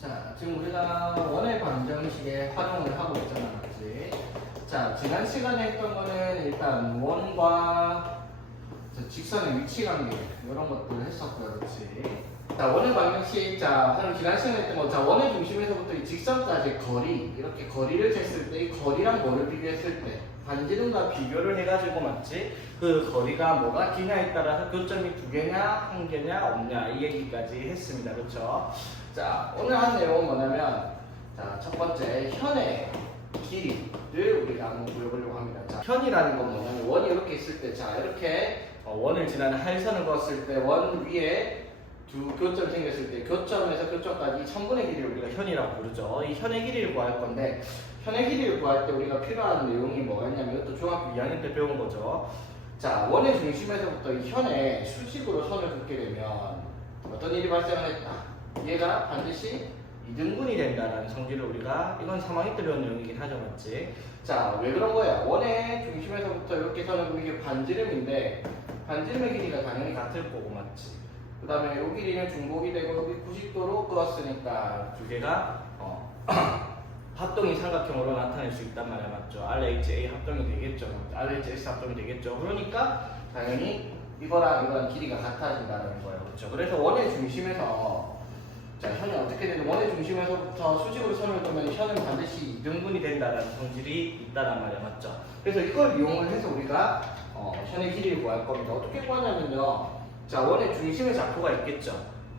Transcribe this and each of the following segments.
자, 지금 우리가 원의 방정식에 활용을 하고 있잖아, 맞지? 자, 지난 시간에 했던 거는 일단 원과 직선의 위치 관계 이런 것들을 했었고요, 그렇지? 자, 원의 방정식, 자, 그럼 지난 시간에 했던 거, 자, 원의 중심에서부터 이 직선까지 거리, 이렇게 거리를 쟀을 때, 이 거리랑 뭐를 비교했을 때, 반지름과 비교를 해가지고 맞지? 그 거리가 뭐가 기냐에 따라서 교점이 두 개냐, 한 개냐, 없냐 이 얘기까지 했습니다, 그렇죠? 자, 오늘 한 내용은 뭐냐면, 자, 첫 번째 현의 길이를 우리가 한번 구해보려고 합니다. 자, 현이라는 건 뭐냐면 원이 이렇게 있을 때, 자, 이렇게 원을 지나는 하일선을 그었을 때 원 위에 두 교점이 생겼을 때 교점에서 교점까지 1000분의 길이를 우리가 현이라고 부르죠. 이 현의 길이를 구할 건데 현의 길이를 구할 때 우리가 필요한 내용이 뭐가 있냐면 이것도 중학교 2학년 때 배운 거죠. 자, 원의 중심에서부터 이 현에 수직으로 선을 긋게 되면 어떤 일이 발생했다. 얘가 반드시 2등분이 된다라는 성질을 우리가 이건 3학년 때 배운 내용이긴 하죠, 맞지? 자, 왜 그런 거야? 원의 중심에서부터 이렇게 선을 긋는 게 반지름인데 반지름의 길이가 당연히 같을 거고, 맞지? 그 다음에 요 길이는 중복이 되고 여기 90도로 그었으니까 두 개가 합동이 삼각형으로 나타낼 수 있단 말이야, 맞죠? RHA 합동이 되겠죠, RHS 합동이 되겠죠. 그러니까 당연히 이거랑 길이가 같아진다는 거예요, 그렇죠? 그래서 원의 중심에서 자, 현이 어떻게 되는 원의 중심에서부터 수직으로 선을 그으면 현은 반드시 2등분이 된다는 성질이 있다란 말이야, 맞죠? 그래서 이걸 이용을 해서 우리가 현의 길이를 구할 겁니다. 어떻게 구하냐면요. 자, 원의 중심에 좌표가 있겠죠.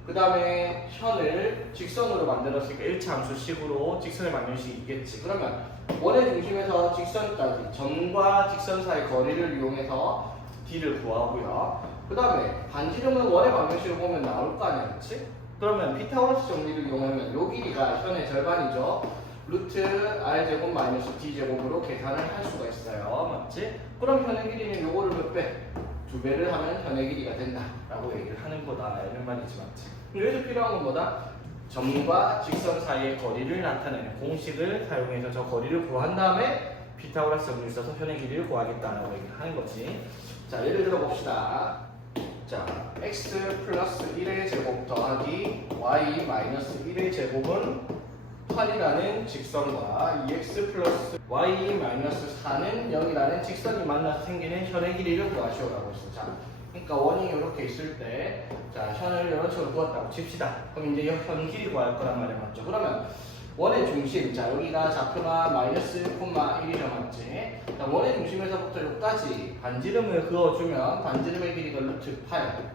그 다음에 현을 직선으로 만들었으니까 1차 함수식으로 직선을 만들 수 있겠지. 그러면 원의 중심에서 직선까지 점과 직선 사이 거리를 이용해서 d를 구하고요. 그 다음에 반지름은 원의 방정식을 보면 나올 거 아니야, 그치? 그러면 피타고라스 정리를 이용하면 요 길이가 현의 절반이죠. 루트 r제곱 마이너스 d제곱으로 계산을 할 수가 있어요. 맞지? 그럼 현의 길이는 요거를 몇 배? 2배를 하면 현의 길이가 된다라고 얘기를 하는 거다 이런 말이지, 맞지? 여기서 필요한 건 뭐다? 점과 직선 사이의 거리를 나타내는 공식을 사용해서 저 거리를 구한 다음에 피타고라스 정리를 써서 현의 길이를 구하겠다라고 얘기를 하는 거지. 자, 예를 들어 봅시다. 자, x 플러스 1의 제곱 더하기 y 마이너스 1의 제곱은 8이라는 직선과 2x 플러스 y 마이너스 4는 0이라는 직선이 만나서 생기는 현의 길이를 구하시오라고 했어. 자, 그러니까 원이 이렇게 있을 때, 자, 현을 이런 식으로 구했다고 칩시다. 그럼 이제 현 길이 구할 거란 말이야, 맞죠? 그러면 원의 중심, 자, 여기가 좌표가 마이너스 1,1이죠, 맞지? 자, 원의 중심에서부터 여기까지 반지름을 그어주면 반지름의 길이가 루트 8,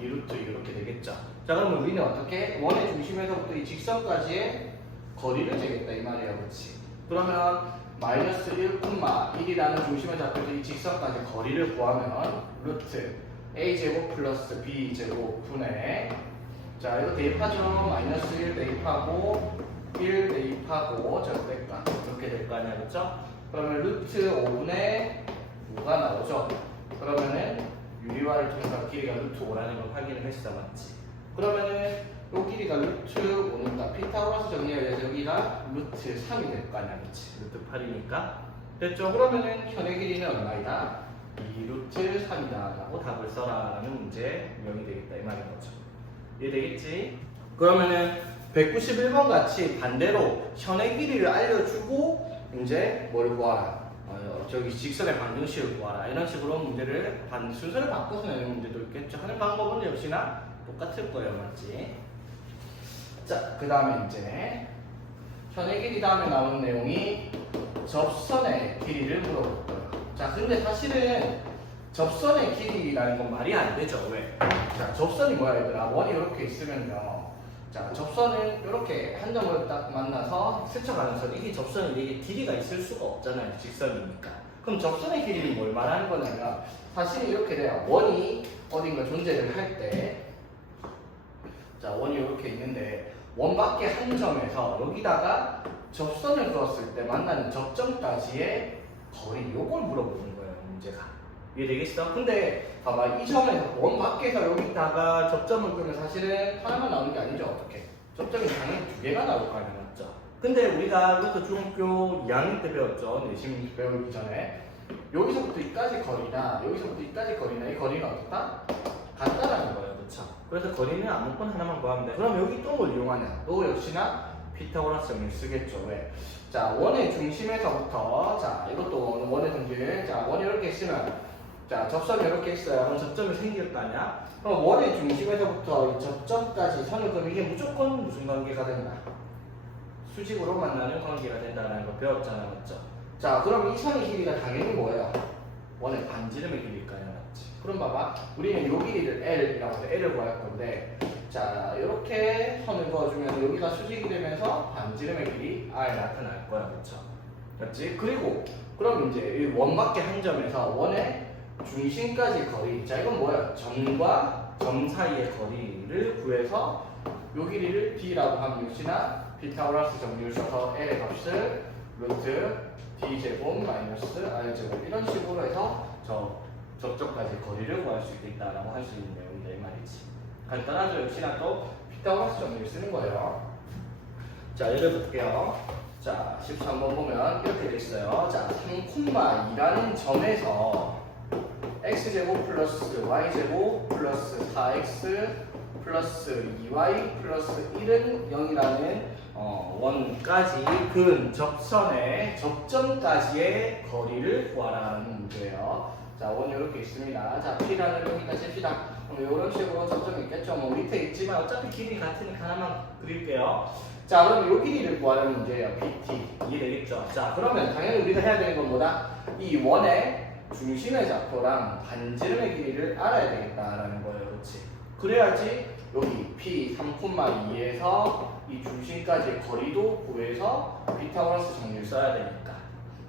2루트 이렇게 되겠죠. 자, 그러면 우리는 어떻게? 원의 중심에서부터 이 직선까지의 거리를 재겠다 이 말이에요, 그렇지? 그러면 마이너스 1,1이라는 중심의 좌표에서 이 직선까지 거리를 구하면 루트 a제곱 플러스 b제곱 분의, 자, 이거 대입하죠. 마이너스 1 대입하고 1 대입하고 절대값 이렇게 될 거 아니야, 그렇죠? 그러면 루트 5분의 5가 나오죠. 그러면은 유리화를 통해서 길이가 루트 5라는 걸 확인을 했어, 맞지? 그러면은 요 길이가 루트 5니까 피타고라스 정리에 의해서 여기가 루트 3이 될 거 아니야, 그치? 루트 8이니까 됐죠? 그러면은 현의 길이는 얼마이다? 2루트 3이다 라고 답을 써라 라는 문제 유형이 되겠다 이 말인 거죠. 이해되겠지? 그러면은 191번 같이 반대로 현의 길이를 알려주고 이제 뭘 구하라, 저기 직선의 방정식을 구하라 이런 식으로 문제를 순서를 바꿔서 내는 문제도 있겠죠. 하는 방법은 역시나 똑같을 거예요, 맞지? 자, 그 다음에 이제 현의 길이 다음에 나오는 내용이 접선의 길이를 물어볼 거예요. 자, 근데 사실은 접선의 길이라는 건 말이 안 되죠. 왜? 자, 접선이 뭐야, 얘들아? 원이 이렇게 있으면요. 자, 접선은 이렇게 한 점을 딱 만나서 스쳐가는 선, 이게 접선인데 이게 길이가 있을 수가 없잖아요, 직선이니까. 그럼 접선의 길이는 뭘 말하는 거냐면 사실은 이렇게 돼요. 원이 어딘가 존재를 할 때, 자, 원이 이렇게 있는데 원 밖에 한 점에서 여기다가 접선을 그었을 때 만나는 접점까지의 거리, 요걸 물어보는 거예요, 문제가. 이해되겠어? 근데 봐봐, 이 점에서 원 밖에서 여기다가 접점을 그으면 사실은 하나만 나오는 게 아니죠. 어떻게? 접점이 당연히 두 개가 나올 거 아니야, 맞죠? 근데 우리가 이것도 중학교 2학년 때 배웠죠. 내신 배우기 전에 여기서부터 이까지 거리나 여기서부터 이까지 거리나 이 거리는 어떻다? 같다라는 거예요. 그렇죠? 그래서 거리는 아무거나 하나만 구하면 돼. 그럼 여기 또 뭘 이용하냐? 또 역시나 피타고라스 정리를 쓰겠죠. 왜? 자, 원의 중심에서부터, 자, 이것도 원의 중심. 자, 원이 이렇게 있으면, 자, 접선이 이렇게 있어요. 그럼 접점이 생길 거 아니야? 그럼 원의 중심에서부터 이 접점까지 선을 그럼 이게 무조건 무슨 관계가 된다? 수직으로 만나는 관계가 된다는 거 배웠잖아, 맞죠? 자, 그럼 이 선의 길이가 당연히 뭐예요? 원의 반지름의 길이일까요, 맞지? 그럼 봐봐, 우리는 요 길이를 L이라고 해서 L을 구할 건데, 자, 이렇게 선을 그어주면 여기가 수직이 되면서 반지름의 길이 R 나타날 거야, 그렇죠? 맞지? 그리고 그럼 이제 이 원밖에 한 점에서 원의 중심까지 거리, 자, 이건 뭐야? 점과 점 사이의 거리를 구해서 요 길이를 D라고 하면 역시나 피타고라스 정리를 써서 L의 값을 루트 D제곱 마이너스 R제곱 이런 식으로 해서 저쪽까지 거리를 구할 수 있다라고 할 수 있는 내용이다 이 말이지. 간단하죠? 역시나 또 피타고라스 정리를 쓰는 거예요. 자, 예를 들게요. 자, 13번 보면 이렇게 돼 있어요. 자, 3,2라는 점에서 x제곱 플러스 y제곱 플러스 4x 플러스 2y 플러스 1은 0이라는 원까지 근 접선의 접점까지의 거리를 구하라는 문제예요. 자, 원이 이렇게 있습니다. 자, P라는 여기다 잽시다. 그럼 이런 식으로 접점이 있겠죠. 뭐 밑에 있지만 어차피 길이 같으니까 하나만 그릴게요. 자, 그럼 이 길이를 구하는 문제예요. BT. 이해되겠죠? 자, 그러면 당연히 우리가 해야 되는 건 뭐다? 이 원의 중심의 좌표랑 반지름의 길이를 알아야 되겠다라는 거예요. 그렇지? 그래야지 여기 P 3,2에서 이 중심까지의 거리도 구해서 피타고라스 정리를 써야 되니까.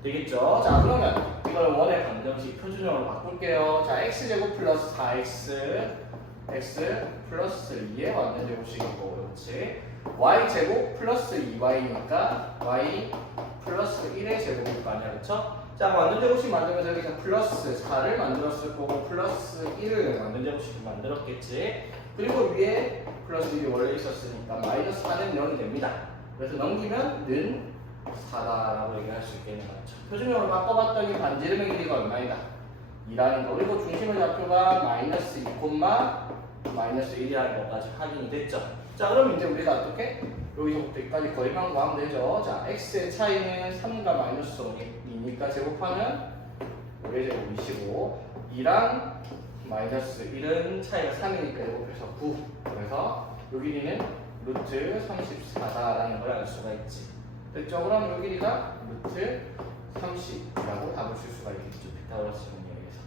되겠죠? 자, 그러면 이걸 원의 방정식 표준형으로 바꿀게요. 자, x제곱 플러스 4x x 플러스 2의 완전제곱식이고, 그렇지? y제곱 플러스 2y니까 y 플러스 1의 제곱일 거 아니야, 그렇죠? 자, 완전제곱식 만들면서 여기서 플러스 4를 만들었을 거고 플러스 1을 완전제곱식 만들었겠지. 그리고 위에 플러스 1이 원래 있었으니까 마이너스 4는 0이 됩니다. 그래서 넘기면 는 4다라고 얘기할 수 있겠네요. 표준형으로 바꿔봤더니 반지름의 길이가 얼마이다? 2라는 거. 그리고 중심의 좌표가 마이너스 2, 마이너스 1이라는 것까지 확인이 됐죠. 자, 그럼 이제 우리가 어떻게? 여기서부터 여기까지 거리만 구하면 되죠. 자, x의 차이는 3과 마이너스 5니까 제곱하면 5의 제곱 25, 2랑 마이너스 1은 차이가 3이니까 제곱해서 9. 그래서 요 길이는 루트 34다라는 걸 알 수가 있지. 됐죠? 그럼 요 길이가 루트 30이라고 답을 쓸 수가 있겠죠. 피타고라스 정리에서.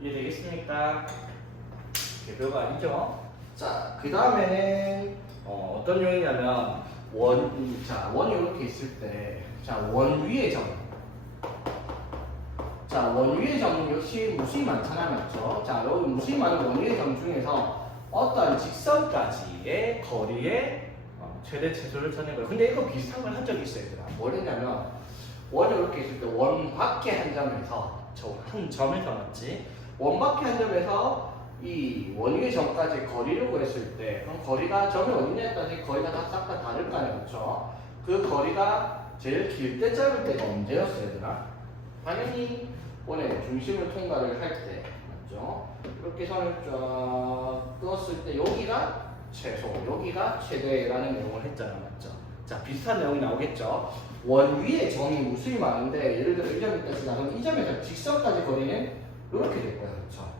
이해되겠습니까? 이게 별거 아니죠? 자, 그 다음에는 어떤 요인이냐면 원이 이렇게 있을 때, 자, 원 위의 점. 자, 원 위의 점 역시 무수히 많잖아, 맞죠? 자, 여기 무수히 많은 원 위의 점 중에서 어떤 직선까지의 거리의 최대 최소를 찾는 거예요. 근데 이거 비슷한 걸 한 적이 있어요, 얘들아. 뭘 했냐면 원이 이렇게 있을 때 원 밖에 한 점에서 한 점에서 맞지? 원 밖에 한 점에서 이 원위의 점까지 거리를 구했을 때 그럼 거리가 점이 어디냐에 따라서 거리가 다 싹 다 다를 거 아니에요, 그렇죠? 그 거리가 제일 길 때 짧을 때가 언제였어, 얘들아? 당연히 원의 중심을 통과를 할 때, 맞죠? 이렇게 선을 쫙 그었을 때 여기가 최소, 여기가 최대라는 내용을 했잖아, 맞죠? 자, 비슷한 내용이 나오겠죠? 원 위에 점이 무수히 많은데 예를 들어 이 점이 있다 치자. 그럼 이 점에서 직선까지 거리는 이렇게 될 거야, 그렇죠?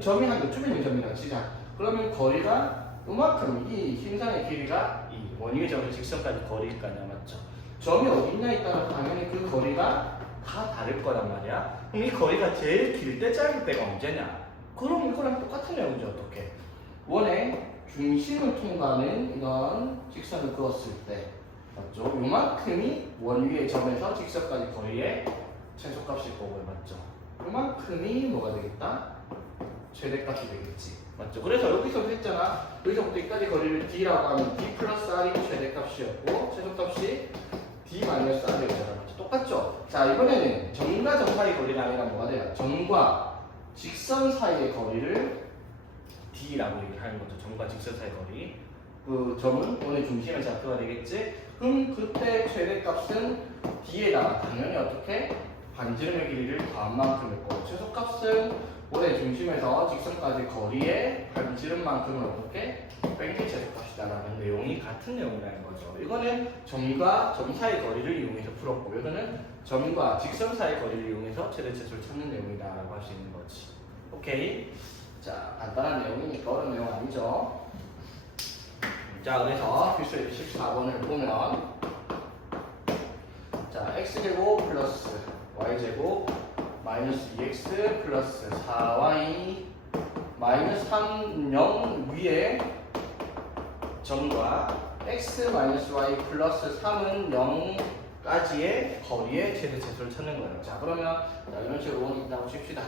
점이 한 몇 점 있는 점이라 치자. 그러면 거리가 이만큼, 이 힘상의 길이가 이 원위의 점의 직선까지 거리일 거 아니야, 맞죠? 점이 어디 있냐에 따라 당연히 그 거리가 다 다를 거란 말이야. 그럼 이 거리가 제일 길 때 짧을 때가 언제냐? 그럼 이거랑 똑같은 내용이죠, 어떻게? 원의 중심을 통과하는 이런 직선을 그었을 때, 맞죠? 요만큼이 원 위의 점에서 직선까지 거리의 최소값일 거고요, 맞죠? 요만큼이 뭐가 되겠다? 최대값이 되겠지, 맞죠? 그래서 여기서 했잖아. 여기서부터 여기까지 거리를 D라고 하면 D 플러스 R이 최대값이었고 최소값이 D 마이너스 R이었잖아, 맞죠? 똑같죠? 자, 이번에는 점과 점 사이 거리가 아니라 뭐가 돼요? 점과 직선 사이의 거리를 D라고 얘기하는 거죠. 점과 직선 사이 거리. 그 점은 원의 중심의 좌표가 되겠지? 그럼 그때 최대값은 D에다가 당연히 어떻게? 반지름의 길이를 더한 만큼일 거고 최소값은 원의 중심에서 직선까지 거리의 반지름만큼을 어떻게 뺑기 최소값이다라는 내용이 같은 내용이라는 거죠. 이거는 점과 점 사이 거리를 이용해서 풀었고, 이거는 점과 직선 사이 거리를 이용해서 최대 최소를 찾는 내용이다라고 할 수 있는 거지. 오케이. 자, 간단한 내용이니까 어려운 내용 아니죠. 자, 그래서 필수 14번을 보면, 자, x제곱 플러스 y제곱 마이너스 2x 플러스 4y 마이너스 3, 0 위에 점과 x 마이너스 y 플러스 3은 0까지의 거리의 최대 최소를 찾는 거예요. 자, 그러면 자, 이런 식으로 원이 있다고 칩시다.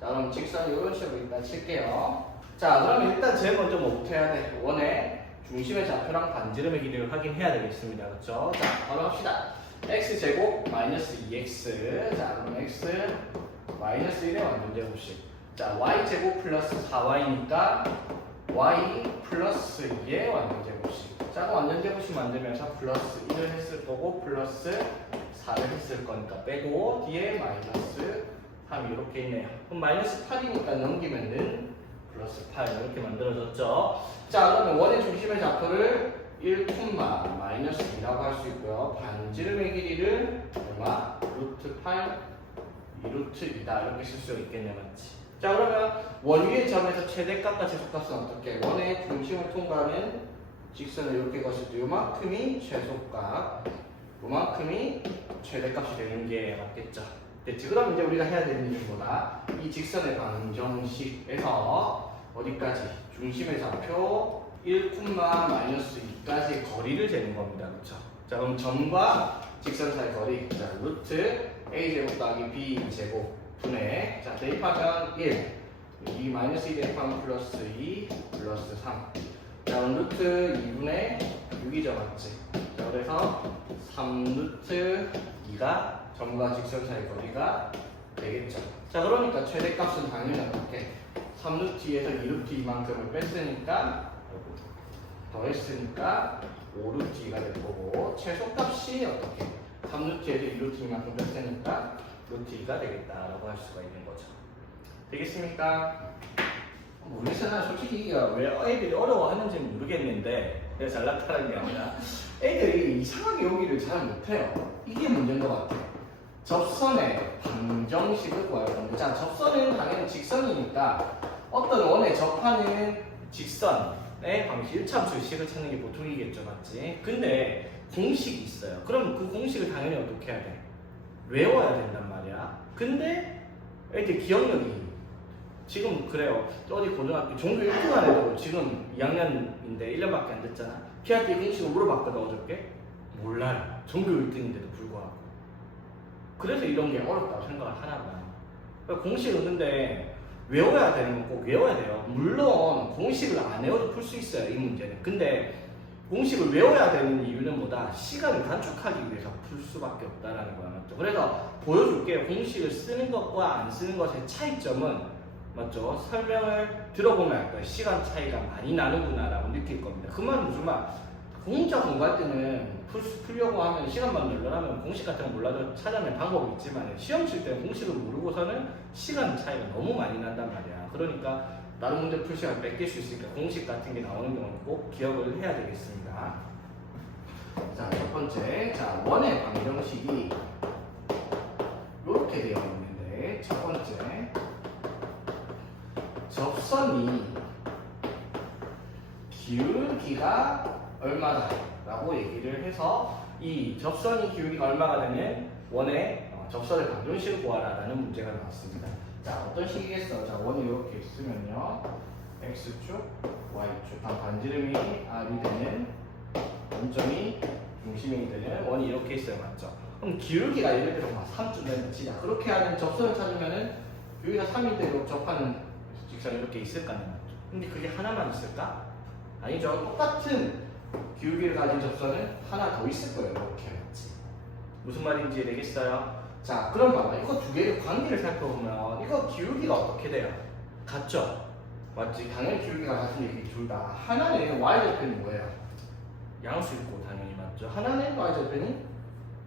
자, 그럼 직선이 이런 식으로 일단 칠게요. 자, 그러면 일단 제일 먼저 뭐부터 해야 돼? 원의 중심의 좌표랑 반지름의 길이를 확인해야 되겠습니다. 그렇죠? 자, 바로 합시다. x제곱 마이너스 2x. 자, 그럼 x 마이너스 1의 완전제곱식. 자, y제곱 플러스 4y니까 y 플러스 2의 완전제곱식. 자, 그럼 완전제곱식 만들면서 플러스 1을 했을 거고 플러스 4를 했을 거니까 빼고 뒤에 마이너스 3이 이렇게 있네요. 그럼 마이너스 8이니까 넘기면은 플러스 8 이렇게 만들어졌죠. 자, 그러면 원의 중심의 좌표를 1, 마이너스 2라고 할 수 있고요. 반지름의 길이를 얼마? 루트 8, 2루트 2다 이렇게 쓸 수 있겠네, 맞지? 자, 그러면 원 위의 점에서 최대값과 최소값은 어떻게? 원의 중심을 통과하는 직선을 이렇게 그었을 때 요만큼이 최소값, 요만큼이 최대값이 되는 게 맞겠죠? 됐지? 그럼 이제 우리가 해야 되는 일은 뭐다? 이 직선의 방정식에서 어디까지? 중심의 좌표 1, 마이너스 2까지 거리를 재는 겁니다. 그렇죠? 자, 그럼 점과 직선 사이 거리. 자, 루트 a제곱 더하기 b제곱 분의, 자, 대입하면 1. 이 마이너스 2 대입하면 플러스 2 플러스 3. 자, 그럼 루트 2분의 6이죠, 맞지? 자, 그래서 3루트 2가 점과 직선 사이 거리가 되겠죠. 자, 그러니까 최대값은 당연히 어떻게? 3루트 2에서 2루트 2만큼을 뺐으니까, 더했으니까 5루트 2가 될 거고, 최소값이 어떻게? 3루트에서 2루트 2만큼 뺐으니까 루트 2가 되겠다라고 할 수가 있는 거죠. 되겠습니까? 모르겠어요. 솔직히 이게 왜 애들이 어려워하는지 모르겠는데, 내가 잘났다는 게 아니라 애들이 이상하게 여기를 잘 못해요. 이게 문제인 것 같아요. 접선의 방정식을 구할 건데, 자, 접선은 당연히 직선이니까 어떤 원에 접하는 직선의 방식 1차함수의 식을 찾는 게 보통이겠죠, 맞지? 근데 공식이 있어요. 그럼 그 공식을 당연히 어떻게 해야 돼? 외워야 된단 말이야. 근데 애들 기억력이 지금 그래요. 어디 고등학교 종교 1등만 해도 지금 2학년인데 1년밖에 안 됐잖아. 걔한테 공식을 물어봤거든, 어저께? 몰라요. 종교 1등인데도 불구하고. 그래서 이런 게 어렵다고 생각을 하나 봐요. 그러니까 공식은 근데 외워야 되는 건 꼭 외워야 돼요. 물론 공식을 안 외워도 풀 수 있어요, 이 문제는. 근데 공식을 외워야 되는 이유는 뭐다? 시간을 단축하기 위해서 풀 수밖에 없다라는 거야, 맞죠? 그래서 보여줄게요. 공식을 쓰는 것과 안 쓰는 것의 차이점은, 맞죠? 설명을 들어보면 알 거예요. 시간 차이가 많이 나는구나라고 느낄 겁니다. 그 말은 무슨 말? 공짜 공부할 때는 풀려고 하면 시간만 늘려면 공식 같은 거 몰라도 찾아낼 방법이 있지만 시험 칠 때는 공식을 모르고서는 시간 차이가 너무 많이 난단 말이야. 그러니까 다른 문제 풀 시간 뺏길 수 있으니까 공식 같은 게 나오는 경우는 꼭 기억을 해야 되겠습니다. 자, 첫 번째. 자, 원의 방정식이 이렇게 되어 있는데, 첫 번째. 접선이 기울기가 얼마다 라고 얘기를 해서 이 접선이 기울기가 얼마가 되면 원의 접선의 방정식을 구하라 라는 문제가 나왔습니다. 자, 어떤 식이겠어? 자, 원이 이렇게 있으면요, x축, y축, 반지름이 r이 되는 원점이 중심이 되는 원이 이렇게 있어요, 맞죠? 그럼 기울기가 예를 들어 3쯤 되는 치자. 그렇게 하는 접선을 찾으면은 기울기가 3일 대로 접하는 직선이 이렇게 있을 거 아니에요. 근데 그게 하나만 있을까? 아니죠. 똑같은 기울기를 가진 접선은 하나 더 있을 거예요. 이렇게 맞지? 무슨 말인지 되겠어요? 자, 그럼 봐봐. 이거 두 개의 관계를 살펴보면 이거 기울기가 어떻게 돼요? 같죠? 맞지? 당연히 기울기가 같은 얘기 둘 다. 하나는 y절편이 뭐예요? 양수있고 당연히 맞죠? 하나는 y절편이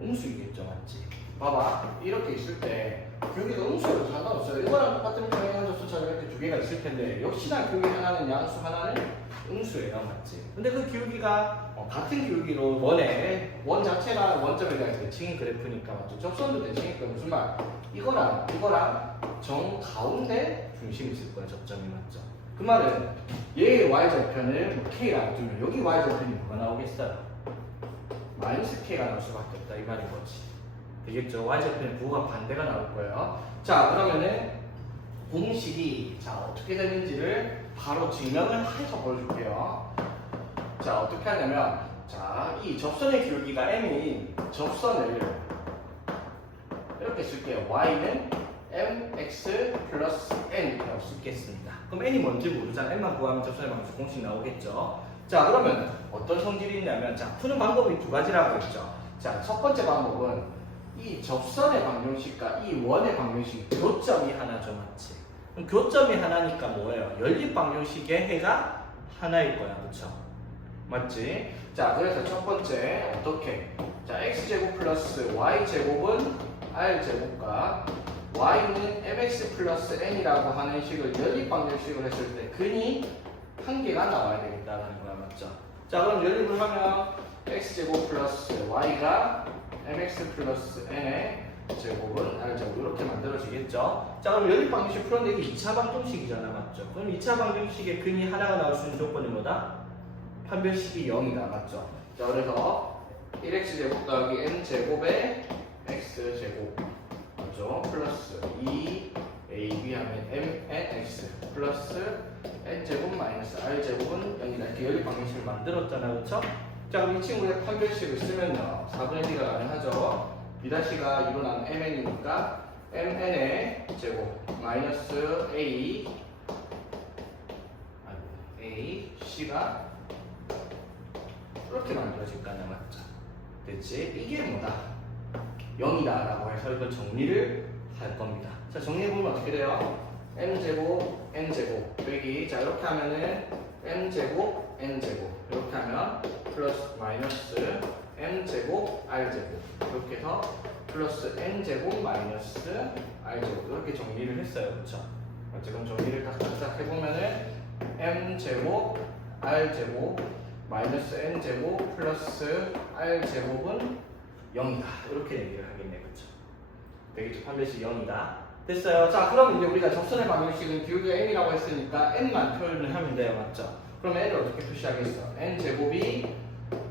음수이겠죠, 맞지? 봐봐. 이렇게 있을 때 교육이가 음수여도 상관없어요. 이거랑 똑같은 평행함수처럼 이렇게 두 개가 있을 텐데 역시나 교육이 하나는 양수 하나는 음수예요, 맞지? 근데 그 교육이가 같은 교육이로 원 자체가 원점에 대한 대칭인 그래프니까 맞죠? 접선도 대칭이니까 무슨 말? 이거랑 정 가운데 중심이 있을 거예요, 접점이 맞죠? 그 말은 얘의 y절편을 뭐 k라고 두면 여기 y절편이 뭐가 나오겠어요? 마이너스 k가 나올 수밖에 없다 이 말인 거지. 되겠죠? y절편의 부호가 반대가 나올 거예요. 자, 그러면은 공식이 자 어떻게 되는지를 바로 증명을 해서 보여줄게요. 자, 어떻게 하냐면 자, 이 접선의 기울기가 m인 접선을 이렇게 쓸게요. y는 mx 플러스 n이라고 쓰겠습니다. 그럼 n이 뭔지 모르잖아. n만 구하면 접선의 방식 공식 나오겠죠. 자, 그러면 어떤 성질이 있냐면 자, 푸는 방법이 두 가지라고 했죠. 자, 첫 번째 방법은 이 접선의 방정식과 이 원의 방정식 교점이 하나죠, 맞지? 그럼 교점이 하나니까 뭐예요? 연립 방정식의 해가 하나일 거야, 그렇죠? 맞지? 자, 그래서 첫 번째 어떻게? 자, x제곱 플러스 y제곱은 r제곱과 y는 mx 플러스 n이라고 하는 식을 연립 방정식을 했을 때 근이 한 개가 나와야 되겠다는 거야, 맞죠? 자, 그럼 연립을 하면 x제곱 플러스 y가 mx 플러스 n의 제곱은 r제곱 이렇게 만들어지겠죠? 자, 그럼 연립 방정식 풀었는데 이게 2차 방정식이잖아, 맞죠? 그럼 2차 방정식의 근이 하나가 나올 수 있는 조건이 뭐다? 판별식이 0이다, 맞죠? 자, 그래서 1x제곱 더하기 n제곱의 x제곱 맞죠? 플러스 2ab 하면 mnx 플러스 n제곱 마이너스 r제곱은 0이다. 이렇게 연립 방정식을 만들었잖아, 그렇죠? 자, 그럼 이 친구의 판별식을 쓰면요 4분의 D가 가능하죠. B'가 2로 나면 mn이니까 mn의 제곱 마이너스 a c가 이렇게 만들어질 거 아니야, 맞죠? 됐지? 이게 뭐다? 0이다 라고 해서 이걸 정리를 할 겁니다. 자, 정리해보면 어떻게 돼요? m제곱 n제곱 빼기 자 이렇게 하면은 m제곱 n제곱 이렇게 하면 플러스 마이너스 m제곱 r제곱 이렇게 해서 플러스 n제곱 마이너스 r제곱 이렇게 정리를 했어요, 그렇죠? 맞죠? 그럼 정리를 딱 해보면은 m제곱 r제곱 마이너스 n제곱 플러스 r제곱은 0이다 이렇게 얘기를 하겠네, 그렇죠? 되겠죠? 판별식 0이다 됐어요. 자, 그럼 이제 우리가 접선의 방정식은 기울기가 n이라고 했으니까 n만 표현을 하면 돼요, 맞죠? 그럼 n을 어떻게 표시하겠어? n제곱이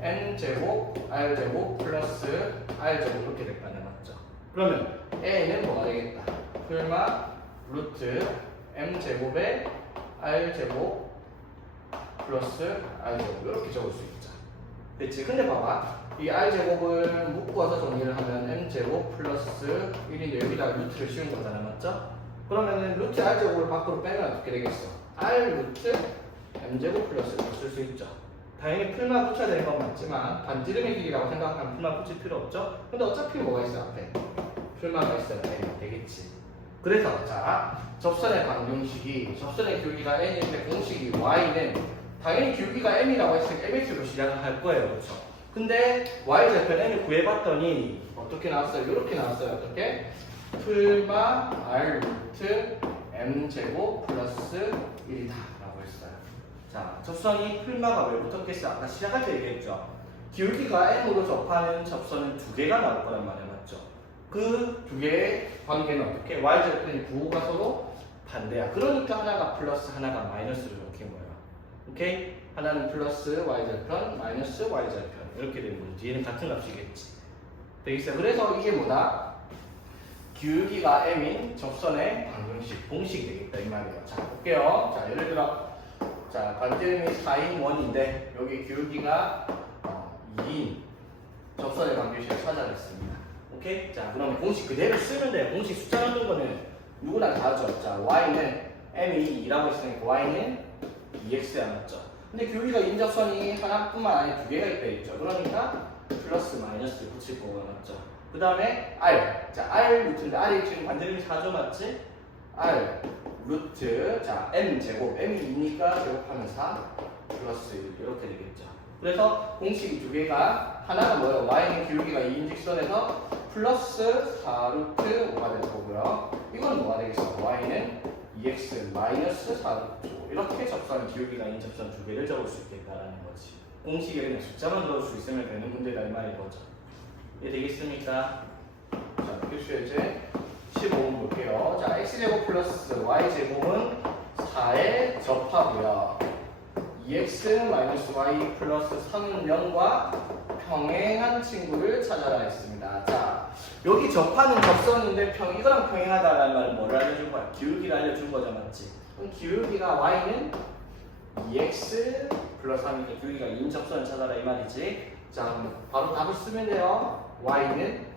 n제곱 r제곱 플러스 r제곱 이렇게 될 거 아니야, 맞죠? 그러면 a는 뭐가 되겠다? 풀마 루트 m제곱에 r제곱 플러스 r제곱 이렇게 적을 수 있죠. 됐지? 근데 봐봐 이 r제곱을 묶어서 정리를 하면 m제곱 플러스 1인데 여기다 루트를 씌운 거잖아, 맞죠? 그러면은 루트 r제곱을 밖으로 빼면 어떻게 되겠어? r 루트 m제곱 플러스 이렇게 쓸 수 있죠. 당연히 풀만 붙여야 되는 건 맞지만 반지름의 길이라고 생각하면 풀만 붙일 필요 없죠? 근데 어차피 뭐가 있어 앞에? 풀만가 있어야 되겠지. 그래서 자 접선의 방정식이 접선의 기울기가 n인데 공식이 y는 당연히 기울기가 m이라고 했으니까 mx로 시작을 할 거예요, 그렇죠? 근데 y절편 n을 구해봤더니 어떻게 나왔어요? 이렇게 나왔어요. 어떻게? 풀마 r 루트 m제곱 플러스 1이다 라고 했어요. 자, 접선이 풀마가 왜 붙었겠어요? 아까 시작할 때 얘기했죠. 기울기가 m으로 접하는 접선은 두 개가 나올 거란 말이에요, 맞죠? 그 두 개의 관계는 어떻게? y절편이 부호가 서로 반대야. 그러니까 하나가 플러스 하나가 마이너스로 이렇게 모여요. 오케이? 하나는 플러스 y절편 마이너스 y절편 이렇게 되는 거죠. 뒤에는 같은 값이겠지. 되겠어요? 그래서 이게 뭐다? 기울기가 m인 접선의 방정식 공식이 되겠다 이 말이에요. 자, 볼게요. 자, 예를 들어 자, 반지름이 4인 원인데 여기 기울기가 2인 접선의 방정식을 찾아냈습니다. 오케이? 자, 그러면 공식 그대로 쓰면 돼요. 공식 숫자 넣는 거는 누구나 다 하죠. 자, y는 m이 2라고 했으니까 y는 2x야, 맞죠? 근데 기울기가 인접선이 하나뿐만 아니라 두 개가 있다 했죠. 그러니까 플러스 마이너스 붙일 거가 맞죠? 그 다음에 r. 자, r 루트인데 r이 지금 반지름이 4죠, 맞지? r 루트 자 m 제곱 m이 2니까 제곱하면 4 플러스 1 이렇게 되겠죠. 그래서 공식이 두 개가 하나는 뭐예요? y는 기울기가 2인 직선에서 플러스 4루트 5가 될 거고요. 이건 뭐가 되겠어? y는 2x 마이너스 4루트 5 이렇게 접선은 기울기가 2인 접선 두 개를 적을 수 있겠다라는 거지. 공식에 그냥 숫자만 넣을 수 있으면 되는 문제다 이 말인 거죠. 이해 되겠습니까? 자, 필수 예제 15번 볼게요. 자, x제곱 플러스 y제곱은 4에 접하고요. 2x 마이너스 y 플러스 3은 0과 평행한 친구를 찾아라 했습니다. 자, 여기 접하는 접선인데 이거랑 평행하다라는 말은 뭐를 알려준 거야? 기울기를 알려준 거죠, 맞지? 그럼 기울기가 y는 2x 플러스 3이니까 기울기가 2인 접선을 찾아라 이 말이지. 자, 그럼 바로 답을 쓰면 돼요. y는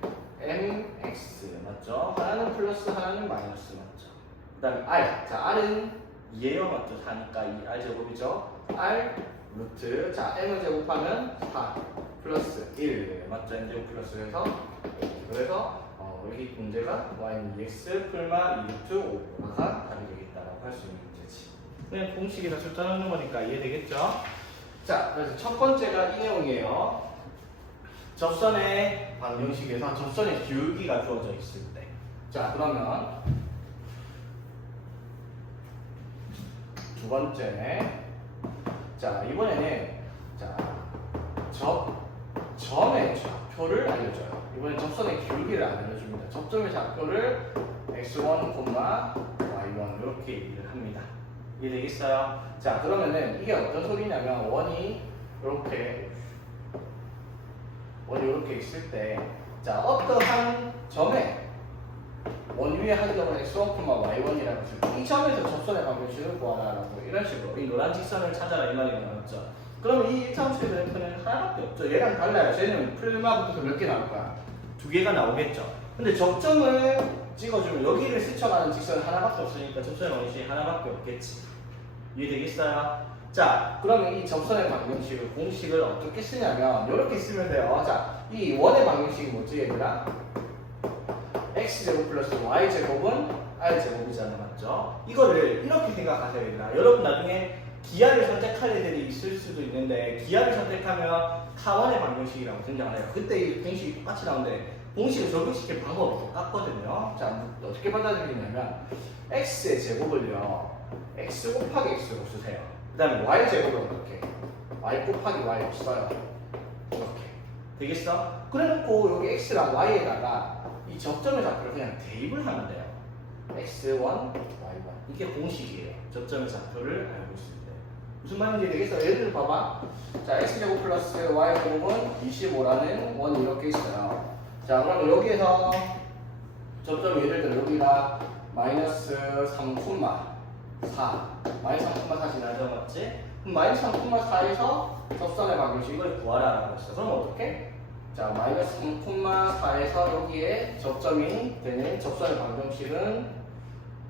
mx 맞죠? 하나는 플러스 하나는 마이너스 맞죠? 그 다음에 r. 자, r은 2예요 맞죠? 4니까 2 r 제곱이죠? r 루트. 자, m을 제곱하면 4 플러스 1 맞죠? m 제곱 플러스 그래서 여기 문제가 y는 2x 풀마 2루트 5가 답이 되겠다라고 할 수 있는 문제지. 그냥 공식에다 숫자 넣는 거니까 이해되겠죠? 자, 그래서 첫 번째가 이 내용이에요. 접선의 방정식에서 접선의 기울기가 주어져 있을 때. 자, 그러면 두 번째. 자, 이번에는 자, 점의 좌표를 알려줘요. 이번엔 접선의 기울기를 안 알려줍니다. 접점의 좌표를 x1, y1 이렇게 얘기를 합니다. 이해되겠어요? 자, 그러면은 이게 어떤 소리냐면 원이 이렇게 있을 때, 자, 어떠한 점에 원 위에 한 점은 x1, y1이라고 했을 때, 이 점에서 접선의 방정식을 구하라라고 이런 식으로 이 노란 직선을 찾아라 이 말이 나왔죠. 그러면 이 1차원식 그래프는 하나밖에 없죠. 얘랑 달라요. 쟤는 풀마부터 몇 개 나올까? 두 개가 나오겠죠. 근데 접점을 찍어주면 여기를 스쳐가는 직선은 하나밖에 없으니까 접선의 방정식이 하나밖에 없겠지. 이해되겠어요? 자, 그러면 이 접선의 방정식을 공식을 어떻게 쓰냐면 이렇게 쓰면 돼요. 자, 이 원의 방정식이 뭐지 얘들아? x제곱 플러스 y제곱은 r제곱이잖아 맞죠? 이거를 이렇게 생각하세요 얘들아. 여러분 나중에 기하를 선택할 애들이 있을 수도 있는데 기하를 선택하면 타원의 방정식이라고 등장해요. 그때 이 공식이 똑같이 나오는데 공식을 적용시킬 방법이 똑같거든요. 자, 어떻게 받아들이냐면 x의 제곱을요 x 곱하기 x로 쓰세요. 그 다음에 y제곱은 어떻게? y 곱하기 y 없어요. 이렇게 되겠어? 그래놓고 여기 x랑 y에다가 이 접점의 좌표를 그냥 대입을 하면 돼요. x1, y1 이게 공식이에요. 접점의 좌표를 알고 있을 때 무슨 말인지 되겠어요? 예를 들어 봐봐. 자, x제곱 플러스 y제곱은 25라는 원이 이렇게 있어요. 자, 그러면 여기에서 접점 예를 들어 여기가 마이너스 3,4 마이너스 3,4 지나죠 맞지? 그럼 마이너스 3,4에서 접선의 방정식을 구하라 라고 했어. 그럼 어떻게? 자, 마이너스 3,4에서 여기에 접점이 되는 접선의 방정식은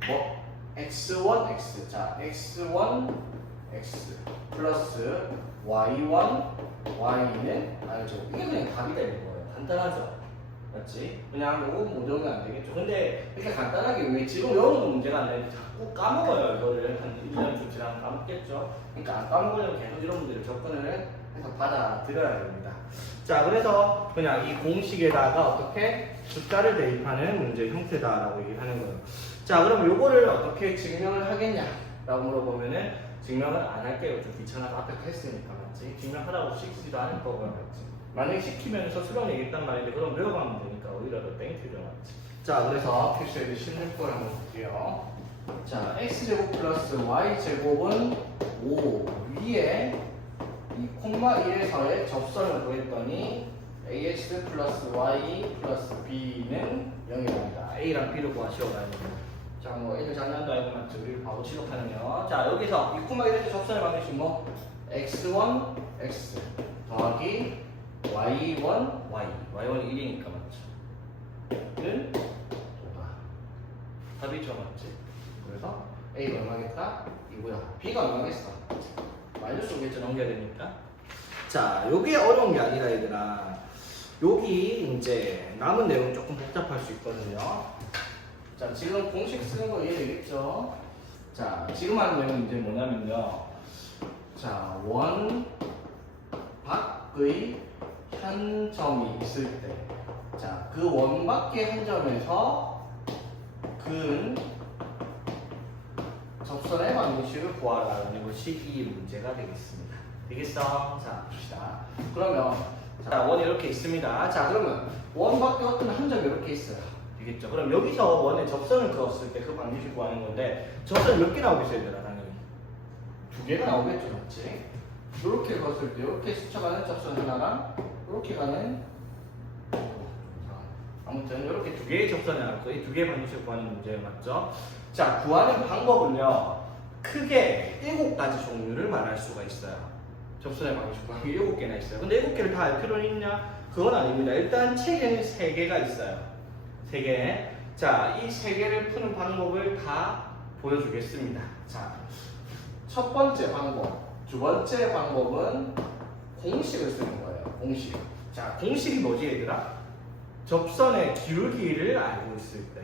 뭐? x1, x. 자, x1, x 플러스 y1, y는 알죠? 이게 그냥 답이 되는 거예요. 간단하죠? 맞지? 그냥 이거 못 외우면 안 되겠죠. 근데 이렇게 간단하게 왜 지금 외우는 문제가 아니라 자꾸 까먹어요. 이거를 한 1년 좀 지나면 까먹겠죠. 그러니까 안 까먹으려면 계속 이런 문제를 접근을 해서 받아들여야 됩니다. 자, 그래서 그냥 이 공식에다가 어떻게 숫자를 대입하는 문제 형태다라고 얘기하는 거예요. 자, 그럼 요거를 어떻게 증명을 하겠냐라고 물어보면은 증명을 안 할게요. 좀 귀찮아서 앞에 했으니까 맞지? 증명하라고 시키지도 않을 거고요, 맞지? 만약에 시키면서 수령 얘기했단 말인데 그럼 외워가면 되니까 오히려 더 땡큐죠, 맞지? 자, 그래서 필수에 16번 한번 볼게요. 자, x제곱 플러스 y제곱은 5 위에 이 콤마 1에서의 접선을 구했더니 ax 플러스 y 플러스 b는 0이랍니다. a랑 b를 구하시오가 아니고. 자, 뭐 애들 장난도 아니고 맞죠? 우리 바로 취급하는요. 자, 여기서 이 콤마 1에서 접선을 방정식 뭐 x1 x 더하기 y1 y y1이 1이니까 맞죠? 는 5다. 답이죠, 맞지? 그래서 a가 얼마겠다? 2고요. b가 얼마겠어? 마이너스 오겠죠, 넘겨야 되니까. 자, 요게 어려운 게 아니라 얘들아, 여기 이제 남은 내용 조금 복잡할 수 있거든요. 자, 지금 공식 쓰는 거 이해되겠죠? 자, 지금 하는 내용은 이제 뭐냐면요. 자, 원 밖의 한 점이 있을 때, 자, 그 원 밖의 한 점에서 그은 접선의 방정식을 구하라는 것이 이 문제가 되겠습니다. 되겠어? 자, 봅시다. 그러면 자, 원이 이렇게 있습니다. 자, 그러면 원 밖에 어떤 한 점이 이렇게 있어요. 되겠죠? 그럼 여기서 원에 접선을 그었을 때 그 방정식 구하는 건데, 접선이 몇 개 나오겠어요, 얘들아? 당연히 두 개가 나오겠죠, 맞지? 이렇게 그었을 때 이렇게 스쳐가는 접선 하나랑 이렇게 가는, 아무튼 이렇게 두 개의 접선이 나올 거예요. 두 개의 방정식을 구하는 문제 맞죠? 자, 구하는 방법은요, 크게 7가지 종류를 말할 수가 있어요. 접선의 방정식 구하는 게 7개나 있어요. 근데 7개를 다 알 필요는 있냐? 그건 아닙니다. 일단 책에는 3개가 있어요. 3개. 자, 이 3개를 푸는 방법을 다 보여주겠습니다. 자, 첫 번째 방법, 두 번째 방법은 공식을 쓰는 거예요. 공식. 자, 공식이 뭐지, 얘들아? 접선의 기울기를 알고 있을 때.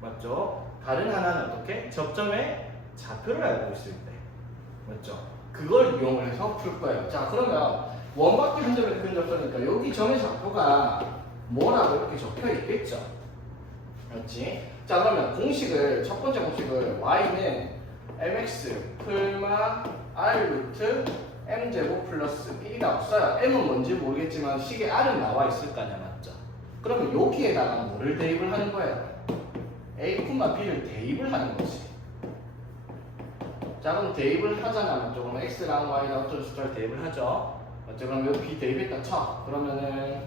맞죠? 다른 하나는 어떻게? 접점의 좌표를 알고 있을 때. 맞죠? 그걸 이용을 해서 풀 거예요. 자, 그러면 원바퀴 한 점에 그은 접선이니까 여기 점의 좌표가 뭐라고 이렇게 적혀 있겠죠? 맞지? 자, 그러면 공식을, 첫 번째 공식을 y는 mx 풀마 r 루트 m제곱 플러스 1이라고 써요. m은 뭔지 모르겠지만 식에 r은 나와 있을 거 아니야, 맞죠? 그러면 여기에다가 뭐를 대입을 하는 거예요? a, b를 대입을 하는 거지. 자, 그럼 대입을 하잖아, 맞죠? 그럼 x랑 y랑 어떤 숫자를 대입을 하죠? 맞죠? 그럼 여기 b 대입했다 쳐. 그러면은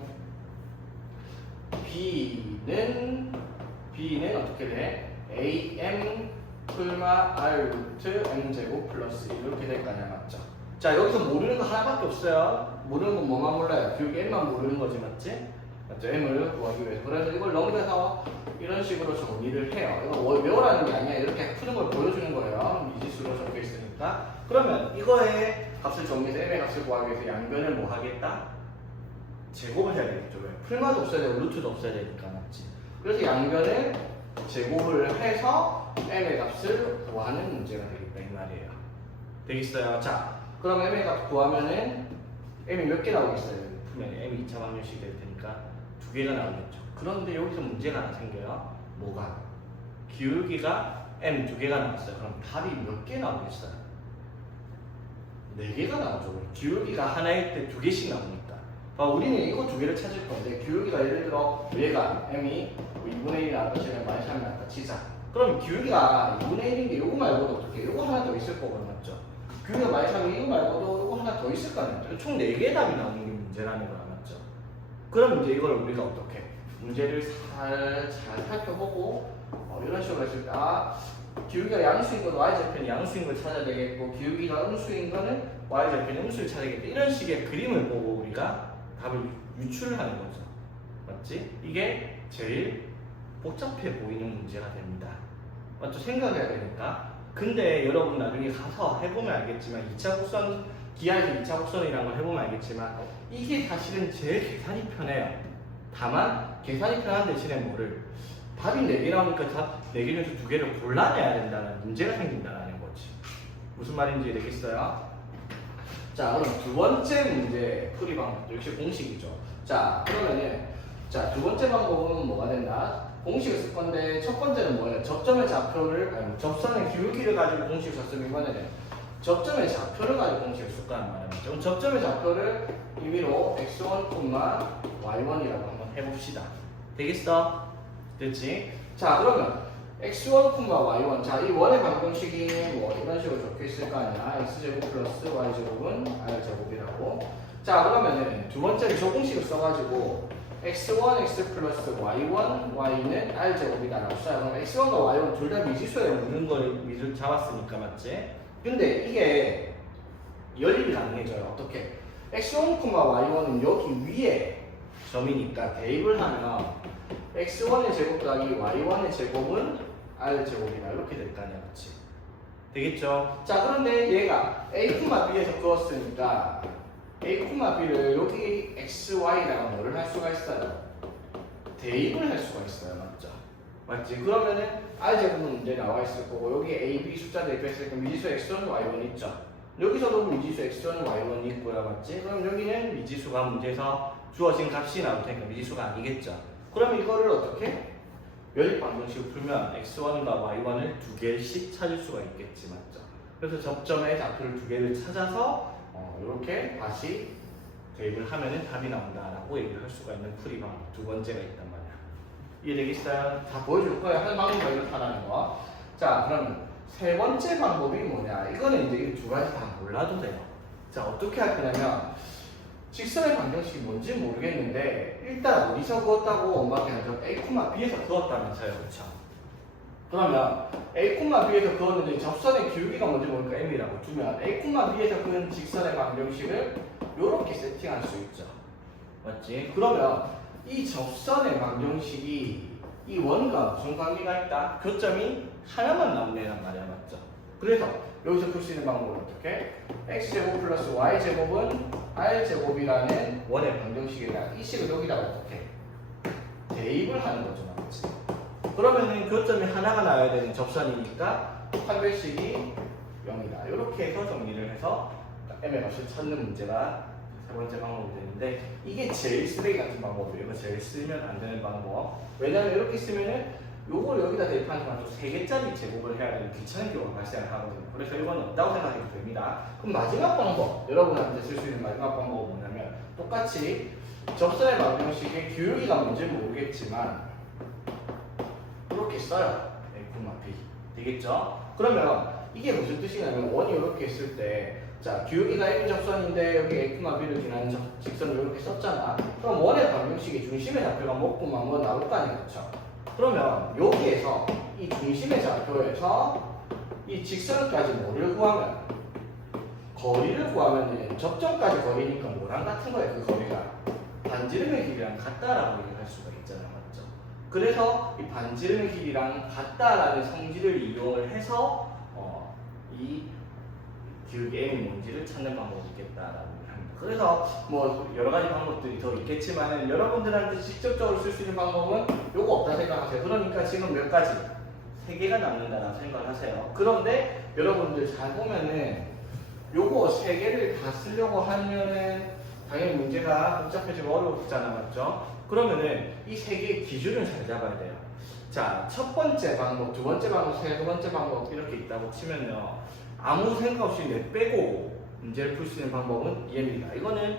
b는 어떻게 돼? am 풀마 r 루트 m 제곱 플러스 1 이렇게 될 거 아니야, 맞죠? 자, 여기서 모르는 거 하나밖에 없어요. 모르는 건 뭐만 몰라요? 기울기 m만 모르는 거지, 맞지? 맞죠? m을 구하기 위해서. 그래서 이걸 넘겨서 이런 식으로 정리를 해요. 이거 외우라는 게 아니야. 이렇게 푸는 걸 보여주는 거예요. 미지수로 적혀 있으니까. 그러면 이거의 값을 정리해서 m의 값을 구하기 위해서 양변을 뭐 하겠다? 제곱을 해야 되겠죠. 왜? 풀마도 없어야 되고 루트도 없어야 되니까, 맞지? 그래서 양변을 제곱을 해서 m의 값을 구하는 문제가 되겠다, 이 말이에요. 되겠어요? 자, 그럼 m의 값 구하면은 m이 몇 개 나오겠어요? 풀면 m이 2차 방정식이 될 테니까 2개가 나오겠죠. 그런데 여기서 문제가 하나 생겨요. 뭐가? 기울기가 m 2개가 나왔어요. 그럼 답이 몇 개 나오겠어요? 4개가 나오죠. 기울기가 하나일 때 2개씩 나오니까. 우리는 이거 2개를 찾을 건데, 기울기가 예를 들어 얘가 m이 2분의 1 나왔다 치면 마이너스 3이 나왔다 치자. 그럼 기울기가 2분의 1인 게 이거 말고도 어떻게? 이거 하나 더 있을 거거든, 맞죠? 기울기가 마이너스 3이 이거 말고도 이거 하나 더 있을 거 아니야? 총 4개의 답이 나오는 게 문제라는 거야, 맞죠? 그럼 이제 이걸 우리가 어떻게? 문제를 잘 살펴보고 이런 식으로 했을 때, 기울기가 양수인 건 y절편이 양수인 걸 찾아야 되겠고, 기울기가 음수인 거는 y절편이 음수를 찾아야 되겠다. 이런 식의 그림을 보고 우리가 답을 유출을 하는 거죠. 맞지? 이게 제일 복잡해 보이는 문제가 됩니다. 맞죠? 생각해야 되니까. 근데 여러분 나중에 가서 해보면 알겠지만 2차 곡선, 기하에서 2차 곡선이라는 걸 해보면 알겠지만 이게 사실은 제일 계산이 편해요. 다만 계산이 편한 대신에 뭐를? 답이 4개 나오니까 답 4개 중에서 2개를 골라내야 된다는 문제가 생긴다는 거지. 무슨 말인지 되겠어요? 자, 그럼 두 번째 문제 풀이 방법도 역시 공식이죠. 자, 그러면은 두 번째 방법은 뭐가 된다? 공식을 쓸 건데, 첫 번째는 뭐예요? 접점의 좌표를, 접선의 기울기를 가지고 공식을 썼으면 이번에는 접점의 좌표를 가지고 공식을 쓸 거란 말이에요. 그럼 접점의 좌표를 임의로 x1, y1이라고 한번 해봅시다. 되겠어? 됐지? 자, 그러면 x1, y1. 자, 이 원의 방정식이 뭐 이런 식으로 적혀 있을 거 아니야? x제곱 플러스 y제곱은 r제곱이라고. 자, 그러면은 두 번째는 저 공식을 써가지고 x1, x 플러스 y1, y는 r제곱이다라고 써요. 그럼 x1과 y1 둘 다 미지수에 묻는 걸 미지수 잡았으니까, 맞지? 근데 이게 연립이 가능해져요. 어떻게? x1, y1은 여기 위에 점이니까 대입을 하면 x1의 제곱 더하기 y1의 제곱은 r제곱이다. 이렇게 될 거 아니야, 그치? 되겠죠? 자, 그런데 얘가 a, b에서 그었으니까 a, b를 여기 x, y다가 뭐를 할 수가 있어요? 대입을 할 수가 있어요, 맞죠? 맞지? 그러면은 r제곱은 이제 나와 있을 거고, 여기 a, b 숫자 대입했으니까 미지수 x1, y1 있죠? 여기서도 미지수 x1은 y1이 있고요, 맞지? 그럼 여기는 미지수가 문제에서 주어진 값이 나올 테니까 미지수가 아니겠죠. 그럼 이거를 어떻게? 연립 방정식을 풀면 x1과 y1을 두 개씩 찾을 수가 있겠지, 맞죠? 그래서 접점의 좌표를 두 개를 찾아서 이렇게 다시 대입을 하면은 답이 나온다라고 얘기를 할 수가 있는 풀이 방법 두 번째가 있단 말이야. 이해되겠어요? 다 보여줄 거예요. 한 방법만 이렇다라는 거. 자, 그럼 세 번째 방법이 뭐냐? 이거는 이제 이 두 가지 다 몰라도 돼요. 자, 어떻게 할 거냐면 직선의 방정식이 뭔지 모르겠는데 일단 어디서 그었다고 엄마한테 하죠? A, B에서 그었다면서요, 그렇죠? 그러면 A, B에서 그었는데 접선의 기울기가 뭔지 모르니까 M이라고 두면 A, B에서 그은 직선의 방정식을 이렇게 세팅할 수 있죠. 맞지? 그러면 이 접선의 방정식이 이 원과 무슨 관계가 있다? 교점이 하나만 남네란 말이야, 맞죠? 그래서 여기서 풀 수 있는 방법은 어떻게? x제곱 플러스 y제곱은 r제곱이라는 원의 방정식이랑 이 식을 여기다가 어떻게? 대입을 하는 거죠, 맞지? 그러면은 교점이 하나가 나와야 되는 접선이니까 판별식이 0이다. 이렇게 해서 정리를 해서 m의 값을 찾는 문제가 세 번째 방법이 되는데 이게 제일 쓰레기 같은 방법이에요. 이거 제일 쓰면 안 되는 방법. 왜냐면 이렇게 쓰면은 요걸 여기다 대입하니까 또 3개짜리 제곱을 해야 되는 귀찮은 경우가 발생을 하거든요. 그래서 이건 없다고 생각해도 됩니다. 그럼 마지막 방법, 여러분한테 쓸 수 있는 마지막 방법은 뭐냐면 똑같이 접선의 방정식의 기울기가 뭔지는 모르겠지만 이렇게 써요. A, B. 되겠죠? 그러면 이게 무슨 뜻이냐면 원이 이렇게 있을 때 자, 기울기가 M인 접선인데 여기 A, B를 지나는 직선을 이렇게 썼잖아. 그럼 원의 방정식의 중심의 좌표가 뭐고만 뭐 나올 거 아니야, 그렇죠? 그러면 여기에서 이 중심의 좌표에서 이 직선까지 뭐를 구하면 거리를 구하면 접점까지 거리니까 뭐랑 같은 거예요, 그 거리가 반지름의 길이랑 같다라고 얘기할 수가 있잖아, 맞죠? 그래서 이 반지름의 길이랑 같다라는 성질을 이용을 해서 이 기울기 M이 뭔지를 찾는 방법이 있겠다라고 합니다. 그래서 뭐 여러 가지 방법들이 더 있겠지만 여러분들한테 직접적으로 쓸 수 있는 방법은 요거 없다 생각하세요. 그러니까 지금 몇 가지? 3개가 남는다라고 생각하세요. 그런데 여러분들 잘 보면은 요거 3개를 다 쓰려고 하면은 당연히 문제가 복잡해지고 어렵잖아, 맞죠? 그러면은 이 3개의 기준을 잘 잡아야 돼요. 자, 첫 번째 방법, 두 번째 방법, 세 번째 방법 이렇게 있다고 치면요. 아무 생각 없이 내빼고 문제를 풀 수 있는 방법은 얘입니다. 이거는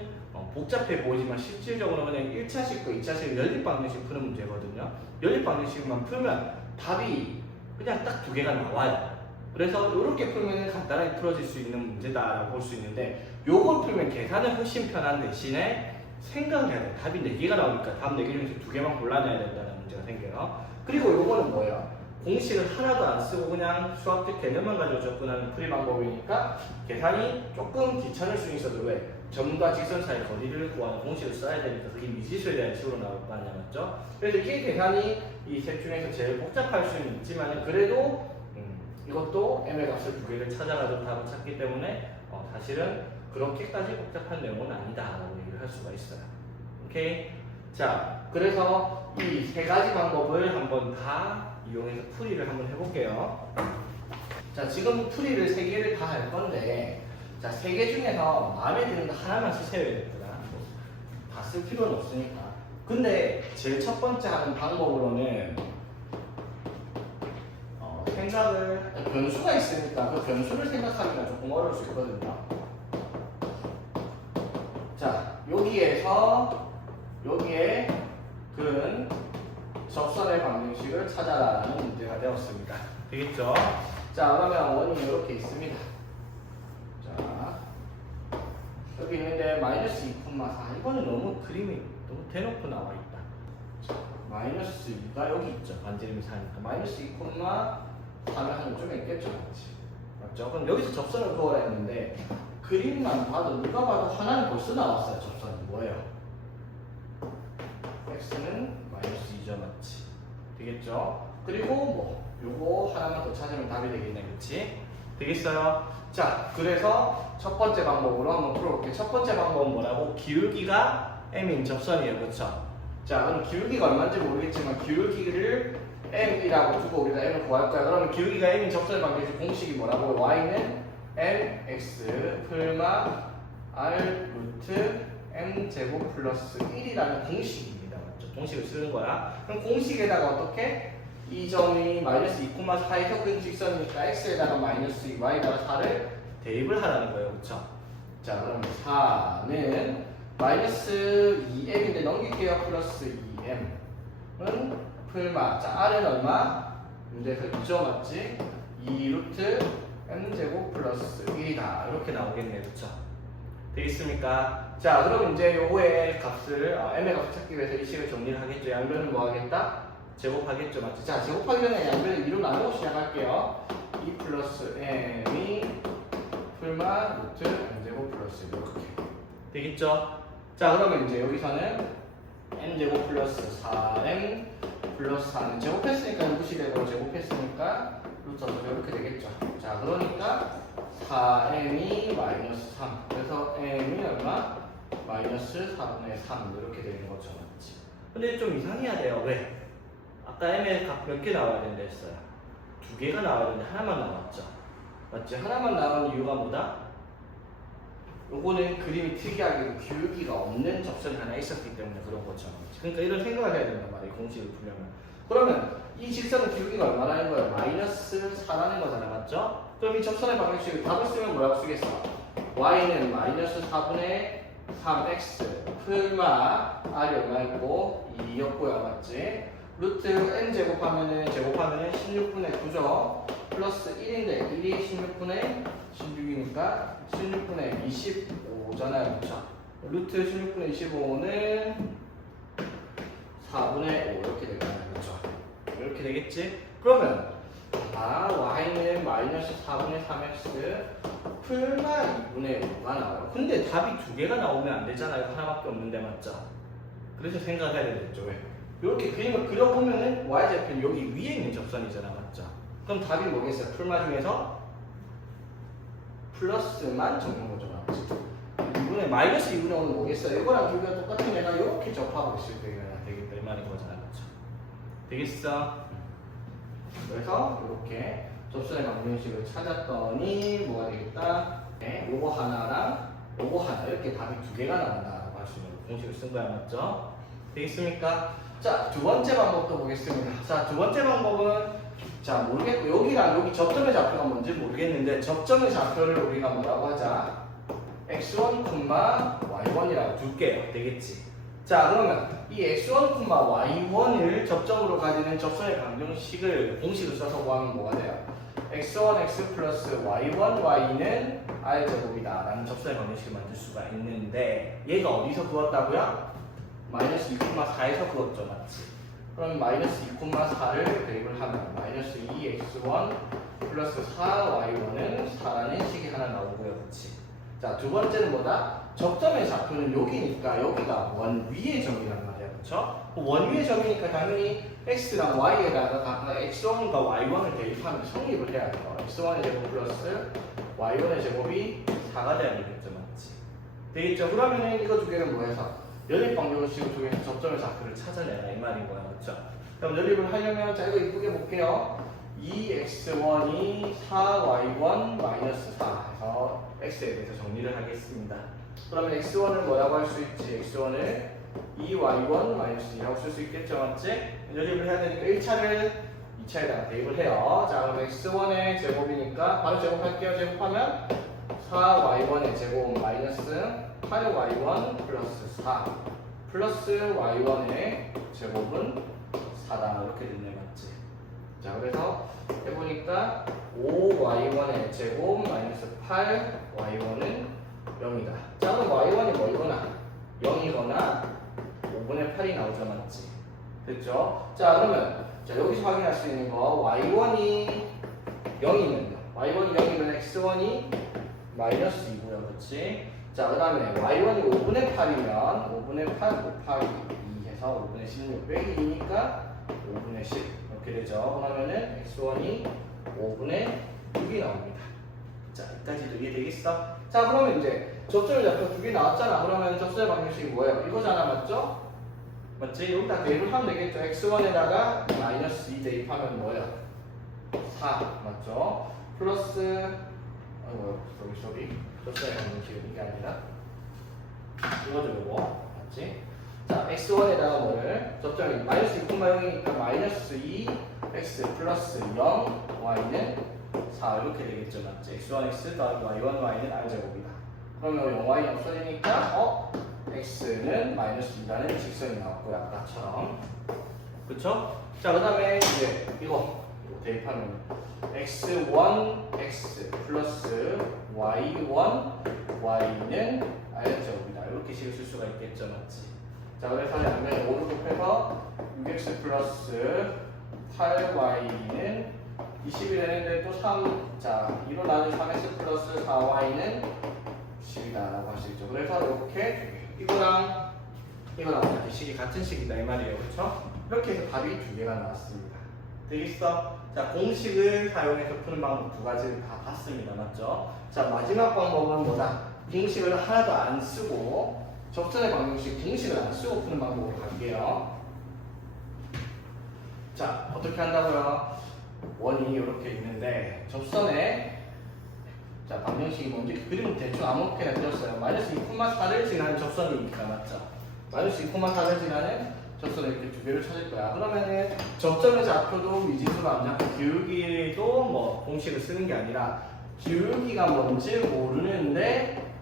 복잡해 보이지만 실질적으로 그냥 1차식과 2차식 연립방정식 푸는 문제거든요. 연립방정식만 풀면 답이 그냥 딱 2개가 나와요. 그래서 이렇게 풀면 간단하게 풀어질 수 있는 문제다라고 볼 수 있는데 요걸 풀면 계산은 훨씬 편한 대신에 생각해야 돼. 답이 4개가 나오니까 답 4개 중에서 2개만 골라내야 된다는 문제가 생겨요. 그리고 요거는 뭐예요? 공식을 하나도 안 쓰고 그냥 수학적 개념만 가지고 접근하는 풀이 방법이니까 계산이 조금 귀찮을 수 있어도 왜? 점과 직선 사이 거리를 구하는 공식을 써야 되니까 그게 미지수에 대한 식으로 나올 거 아니야, 맞죠? 그래서 이게 계산이 이 셋 중에서 제일 복잡할 수는 있지만 그래도 이것도 m의 값을 2개를 찾아가지고 답을 찾기 때문에 사실은 그렇게까지 복잡한 내용은 아니다라고 얘기를 할 수가 있어요. 오케이? 자, 그래서 이 3가지 방법을 한번 다 이용해서 풀이를 한번 해볼게요. 자, 지금 풀이를 3개를 다 할 건데 자, 3개 중에서 마음에 드는 거 하나만 쓰셔야 되겠구나. 다 쓸 필요는 없으니까. 근데 제일 첫 번째 하는 방법으로는 생각을 변수가 있으니까 그 변수를 생각하기가 조금 어려울 수 있거든요. 자, 여기에서 여기에 근 접선의 방정식을 찾아라라는 문제가 되었습니다. 되겠죠? 자, 그러면 원이 이렇게 있습니다. 자, 여기 있는데 마이너스 2,4 이거는 너무 그림이 너무 대놓고 나와 있다. 자, 마이너스 2가 여기 있죠. 반지름이 4니까 마이너스 2,4면 한 좀 있겠죠, 맞죠? 그럼 여기서 접선을 그어라 했는데 그림만 봐도 누가 봐도 하나는 벌써 나왔어요. 접선이 뭐예요? x는 마이너스 2죠, 맞지? 되겠죠? 그리고 뭐 요거 하나만 더 찾으면 답이 되겠네, 그치? 되겠어요? 자, 그래서 첫 번째 방법으로 한번 풀어볼게요. 첫 번째 방법은 뭐라고? 기울기가 m인 접선이에요, 그쵸? 자, 그럼 기울기가 얼마인지 모르겠지만 기울기를 m이라고 두고 우리가 m을 구할 거야. 그러면 기울기가 m인 접선의 방정식 공식이 뭐라고? y는 mx 풀마 r 루트 m 제곱 플러스 1이라는 공식입니다. 맞죠? 공식을 쓰는 거야. 그럼 공식에다가 어떻게? 이 점이 마이너스 2,4의 격근 직선이니까 x에다가 마이너스 2, y에다가 4를 대입을 하라는 거예요. 그쵸? 자, 그럼 4는 마이너스 2m인데 넘길게요. 플러스 2m은 풀마. 자, r은 얼마? 문제에서 2죠, 맞지? 2 루트 m제곱 플러스 1이다. 이렇게 나오겠네요. 그쵸? 되겠습니까? 자, 그럼 이제 요거의 값을, m의 값을 찾기 위해서 이 식을 정리를 하겠죠. 양변은 뭐 하겠다? 제곱하겠죠. 맞지? 자, 제곱하기 전에 양변을 2로 나누고 시작할게요. 2 플러스 m이 풀마 루트 m제곱 플러스 1 이렇게 되겠죠? 자, 그러면 이제 여기서는 m제곱 플러스 4m 플러스 4는 제곱했으니까 무시 되고 제곱했으니까 루트 이렇게 되겠죠. 자, 그러니까 4m이 마이너스 3. 그래서 m이 얼마? 마이너스 4분의 3 이렇게 되는 거죠. 맞지? 근데 좀 이상해야 돼요. 왜? 아까 m의 값 몇 개 나와야 된다 했어요? 2개가 나와야 되는데 하나만 나왔죠. 맞지? 하나만 나온 이유가 뭐다? 요거는 그림이 특이하게도 기울기가 없는 접선이 하나 있었기 때문에 그런 거죠. 그러니까 이런 생각을 해야 된단 말이에요. 공식을 풀려면. 그러면 이 직선의 기울기가 얼마라는 거예요? 마이너스 4라는 거잖아. 맞죠? 그럼 이 접선의 방정식을 답을 쓰면 뭐라고 쓰겠어? y는 마이너스 4분의 3x 풀마 r이 얼마였고 2였고요. 맞지? 루트 n 제곱하면은 16분의 9죠. 플러스 1인데 1이 16분의 16이니까 16분의 25잖아요. 그쵸? 루트 16분의 25는 4분의 5 이렇게 되잖아요. 그쵸? 이렇게 되겠지? 그러면 y는 마이너스 4분의 3x 풀마 2분의 5가 나와요. 근데 답이 2개가 나오면 안 되잖아요. 하나밖에 없는데. 맞죠? 그래서 생각해야 되겠죠. 왜? 이렇게 그림을 그려보면은 y좌표는 여기 위에 있는 접선이잖아. 맞죠? 그럼 답이 뭐겠어요? 풀마 중에서 플러스만 적는 거죠. 맞지? 2분의 마이너스 2분의 5는 뭐겠어요? 이거랑 기울기가 똑같은 애가 이렇게 접하고 있을 때가 되겠다. 이 말인 거잖아. 그렇죠? 되겠어? 그래서 이렇게 접선의 방정식을 찾았더니 뭐가 되겠다? 네, 요거 하나랑 요거 하나 이렇게 답이 2개가 나온다라고 할 수 있는 공식을 쓴 거야. 맞죠? 되겠습니까? 자, 두 번째 방법도 보겠습니다. 자, 두 번째 방법은 자, 모르겠고 여기랑 여기 접점의 좌표가 뭔지 모르겠는데 접점의 좌표를 우리가 뭐라고 하자? x1, y1이라고 둘게요. 되겠지? 자, 그러면 이 x1, y1을 접점으로 가지는 접선의 방정식을 공식을 써서 구하면 뭐가 돼요? x1x 플러스 y1, y는 r제곱이다 라는 접선의 방정식을 만들 수가 있는데 얘가 어디서 구웠다고요? 마이너스 2,4에서 그었죠. 맞지? 그럼 마이너스 2,4를 대입을 하면 마이너스 2x1 플러스 4y1은 4라는 식이 하나 나오고요. 그치? 자, 두 번째는 뭐다? 접점의 좌표는 여기니까 여기가 원 위의 점이란 말이야. 그쵸? 원 위의 점이니까 당연히 x랑 y에다가 각각 x1과 y1을 대입하면 성립을 해야 돼요. x1의 제곱 플러스 y1의 제곱이 4가 돼야 되겠죠. 맞지? 되겠죠? 그러면은 이거 두 개는 뭐해서? 연립 방정식을 통해서 접점의 좌표를 찾아내라 이 말인 거야. 그렇죠? 그럼 연립을 하려면 자 이거 이쁘게 볼게요. 2x1이 4y1 마이너스 4 해서 x에 대해서 정리를 하겠습니다. 그러면 x1을 뭐라고 할 수 있지? x1을 2y1 마이너스 2라고 쓸 수 있겠죠. 맞지? 연립을 해야 되니까 1차를 2차에다가 대입을 해요. 자, 그럼 x1의 제곱이니까 바로 제곱할게요. 제곱하면 4y1의 제곱 마이너스 8y1 플러스 4 플러스 y1의 제곱은 4다 이렇게 됐네. 맞지? 자, 그래서 해보니까 5y1의 제곱 마이너스 8y1은 0이다. 자, 그럼 y1이 뭐이거나 0이거나 5분의 8이 나오죠. 맞지? 됐죠? 자, 그러면 자 여기서 확인할 수 있는 거 y1이 0이면 y1이 0이면 x1이 마이너스 2고요. 그렇지? 자, 그 다음에 y1이 5분의 8이면 5분의 8 곱하기 2 해서 5분의 16 빼기 2니까 5분의 10 이렇게 되죠. 그러면은 x1이 5분의 6이 나옵니다. 자, 여기까지도 이해되겠어? 자, 그러면 이제 접점의 좌표 2개 나왔잖아. 그러면 접점의 방정식이 뭐예요? 이거잖아. 맞죠? 맞지? 여기다 대입을 하면 되겠죠. x1에다가 마이너스 2 대입하면 뭐예요? 4 맞죠? 플러스 이거 소리 접선의 방정식은 이게 아니라 이거죠 이거 맞지? 자 x1에다가 뭐를 접점이 마이너스 2,0이니까 마이너스 2 x 플러스 0 y는 4 이렇게 되겠죠 맞지? x1 x 더하기 y1 y는 r제곱이다. 그러면 0 y는 없어지니까 x는 마이너스 2라는 직선이 나왔고요 아까처럼 그쵸? 자 그 다음에 이제 이거 대입하면 x1 x 플러스 y1 y는 r제곱이다 이렇게 식을 쓸 수가 있겠죠 맞지? 자 그래서 양면에 5를 곱해서 6x 플러스 8y는 20이 되는데 또 3, 자 2로 나눈 3x 플러스 4y는 10이다 라고 할 수 있죠. 그래서 이렇게 이거랑 같은 식이 같은 식이다 이 말이에요 그렇죠? 이렇게 해서 답이 두 개가 나왔습니다. 되겠어? 자 공식을 사용해서 푸는 방법 두 가지를 다 봤습니다 맞죠? 자 마지막 방법은 뭐다? 공식을 하나도 안 쓰고 접선의 방정식 공식을 안 쓰고 푸는 방법으로 갈게요. 자 어떻게 한다고요? 원이 이렇게 있는데 접선에 자 방정식이 뭔지 그림은 대충 아무렇게나 그렸어요. 마이너스 2,4를 지나는 접선이니까 맞죠? 마이너스 2,4를 지나는 접선을 이렇게 두 개를 찾을 거야. 그러면은 접점의 좌표도 미지수로 안 잡고 기울기도 뭐 공식을 쓰는 게 아니라 기울기가 뭔지 모르는데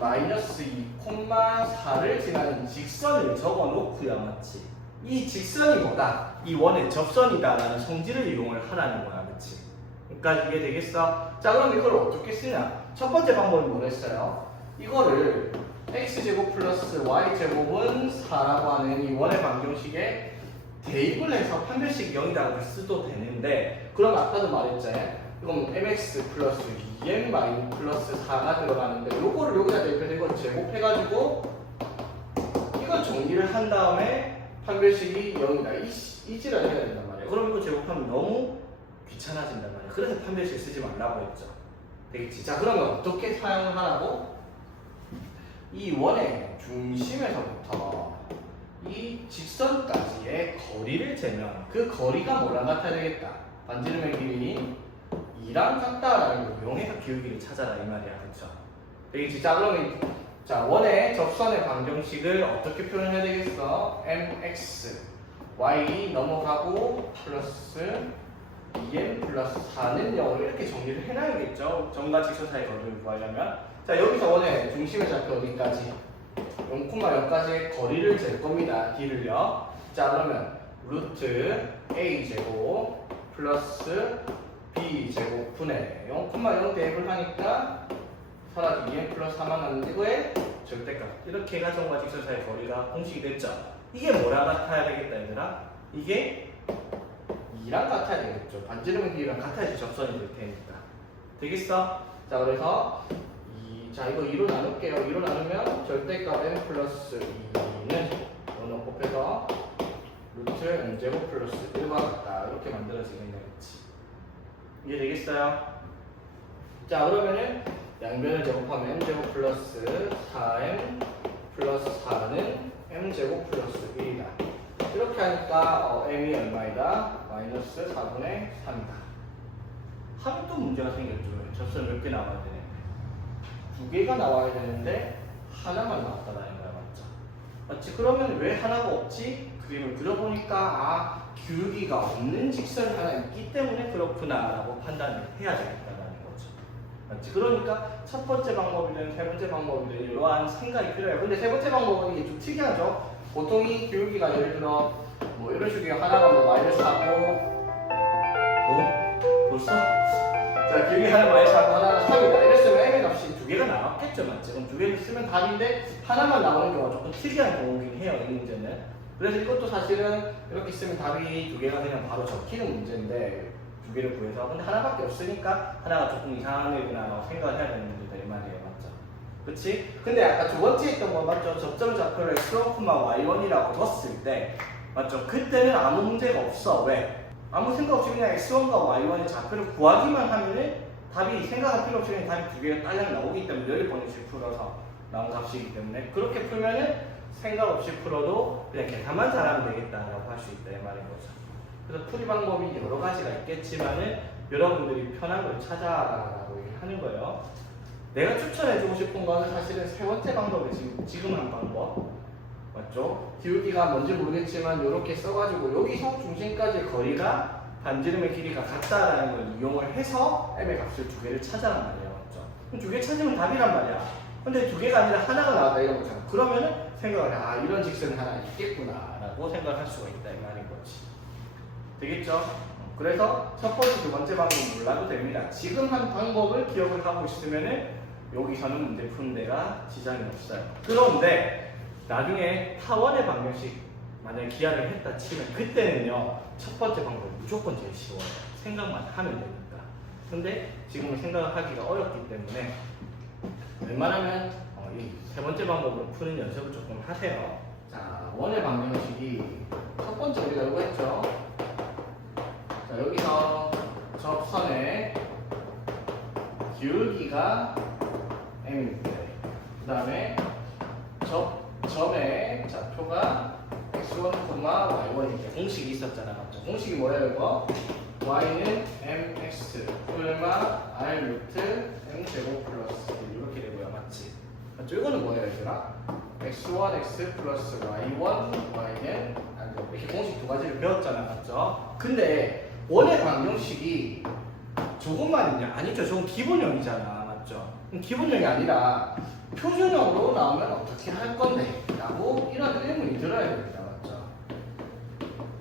마이너스 2,4를 지나는 직선을 적어 놓고요 맞지? 이 직선이 뭐다? 이 원의 접선이다 라는 성질을 이용을 하라는 거야 그치? 그러니까 이게 되겠어? 자 그럼 이걸 어떻게 쓰냐? 첫 번째 방법은 뭐랬어요? 이거를 x제곱 플러스 y제곱은 4라고 하는 이 원의 방정식에 대입을 해서 판별식 0이라고 써도 되는데 그럼 아까도 말했지? 이건 mx 플러스 2m 마이너스 플러스 4가 들어가는데 요거를 여기다 대입해서 이걸 제곱해가지고 이걸 정리를 한 다음에 판별식이 0이다 이 지랄을 해야 된단 말이에요. 그럼 이거 제곱하면 너무 귀찮아진단 말이에요. 그래서 판별식 쓰지 말라고 했죠. 되겠지? 자 그러면 어떻게 사용을 하라고? 이 원의 중심에서부터 이 직선까지의 거리를 재면 그 거리가 뭐랑 같아야 되겠다? 반지름의 길이인 2랑 같다라는 걸 이용해서 기울기를 찾아라 이 말이야 그쵸? 되겠지? 자 그러면 자 원의 접선의 방정식을 어떻게 표현해야 되겠어? mx y 넘어가고 플러스 2m 플러스 4는 0을 이렇게 정리를 해놔야겠죠? 점과 직선 사이 거리를 구하려면 자 여기서 원의 중심의 좌표 어디까지? 0,0까지의 거리를 잴 겁니다 d를요. 자 그러면 루트 a제곱 플러스 b제곱 분의 0,0 대입을 하니까 차라리 2m 플러스 4만 나는데 이거에 절대값 이렇게 해가 점과 직선 사이 거리가 공식이 됐죠? 이게 뭐랑 같아야 되겠다 얘들아? 이게 2랑 같아야 되겠죠. 반지름 길이랑 같아야지 접선이 될 테니까. 되겠어? 자 그래서 자 이거 2로 나눌게요. 2로 나누면 절대값 m 플러스 2는 어느 곱해서 루트 m제곱 플러스 1과 같다. 이렇게 만들어지겠네. 그치? 이게 되겠어요? 자 그러면은 양변을 제곱하면 m제곱 플러스 4m 플러스 4는 m제곱 플러스 1이다. 이렇게 하니까 m이 얼마이다? 마이너스 4분의 3이다. 하면 또 문제가 생겼죠. 접선 몇 개 나와야 되는데 두 개가 나와야 되는데 하나만 나왔다는 거야 맞죠? 맞지? 그러면 왜 하나가 없지? 그림을 그려보니까 기울기가 없는 직선이 하나 있기 때문에 그렇구나 라고 판단을 해야 되겠다는 거죠. 맞지? 그러니까 첫 번째 방법이든 세 번째 방법이든 이러한 생각이 필요해요. 근데 세 번째 방법은 이게 좀 특이하죠? 보통 이 기울기가 예를 들어 뭐 이런 식이에요. 하나가 뭐 마이너스 4고 벌써? 자 기울기 하나 마이너스 4고 하나가 3이다. 이랬으면 m의 값이 두 개가 나왔겠죠. 맞지? 그럼 두 개를 쓰면 답인데 하나만 나오는 경우가 조금 특이한 경우긴 해요. 이 문제는. 그래서 이것도 사실은 이렇게 쓰면 답이 두 개가 그냥 바로 적히는 문제인데 두 개를 구해서 근데 하나밖에 없으니까 하나가 조금 이상한 일이구나 라고 생각을 해야 되는 문제다 이 말이에요. 맞죠? 그치? 근데 아까 두 번째 했던 거 맞죠? 접점 좌표를 x1, y1이라고 뒀을 때 맞죠? 그때는 아무 문제가 없어. 왜? 아무 생각 없이 그냥 x1과 y1의 좌표를 구하기만 하면은 답이 생각할 필요 없이 그냥 답이 두 개가 딸랑 나오기 때문에 10번씩 풀어서 나온 값이기 때문에 그렇게 풀면은 생각 없이 풀어도 그냥 계산만 잘하면 되겠다라고 할 수 있다 이 말인 거죠. 그래서 풀이 방법이 여러 가지가 있겠지만은 여러분들이 편한 걸 찾아라라고 하는 거예요. 내가 추천해주고 싶은 건 사실은 세 번째 방법이 지금 한 방법. 맞죠? 기울기가 뭔지 모르겠지만 이렇게 써가지고 여기서 중심까지 거리가 반지름의 길이가 같다라는 걸 이용을 해서 m의 값을 두 개를 찾아란 말이에요. 맞죠? 그럼 두 개 찾으면 답이란 말이야. 근데 두 개가 아니라 하나가 나왔다 이런 거잖아. 그러면은 생각을 해. 아, 이런 직선이 하나 있겠구나 라고 생각을 할 수가 있다 이 말인 거지. 되겠죠? 그래서 첫 번째, 두 번째 방법은 몰라도 됩니다. 지금 한 방법을 기억을 하고 있으면은 여기서는 문제 푸는 데가 지장이 없어요. 그런데 나중에 타원의 방정식 만약에 기하를 했다 치면 그때는요 첫 번째 방법이 무조건 제일 쉬워요. 생각만 하면 되니까. 근데 지금은 생각을 하기가 어렵기 때문에 웬만하면 이 세 번째 방법으로 푸는 연습을 조금 하세요. 자, 원의 방정식이 첫 번째 우리가 이거 했죠. 자, 여기서 접선의 기울기가 m인데 그 다음에 점의 좌표가 x1, y1 이렇게 공식이 있었잖아. 맞죠? 공식이 뭐예요 이거? y는 mx 얼마 r 루트 m제곱 플러스 1 이렇게 되고요. 맞지? 맞죠? 이거는 뭐예요 얘들아? x1, x 플러스 y1, y는 이렇게 공식 두 가지를 배웠잖아. 맞죠? 근데 원의 방정식이 저것만 있냐? 아니죠. 저건 기본형이잖아. 맞죠? 그럼 기본형이 아니라 표준형으로 나오면 어떻게 할 건데? 라고 이런 의문이 들어야 됩니다. 맞죠?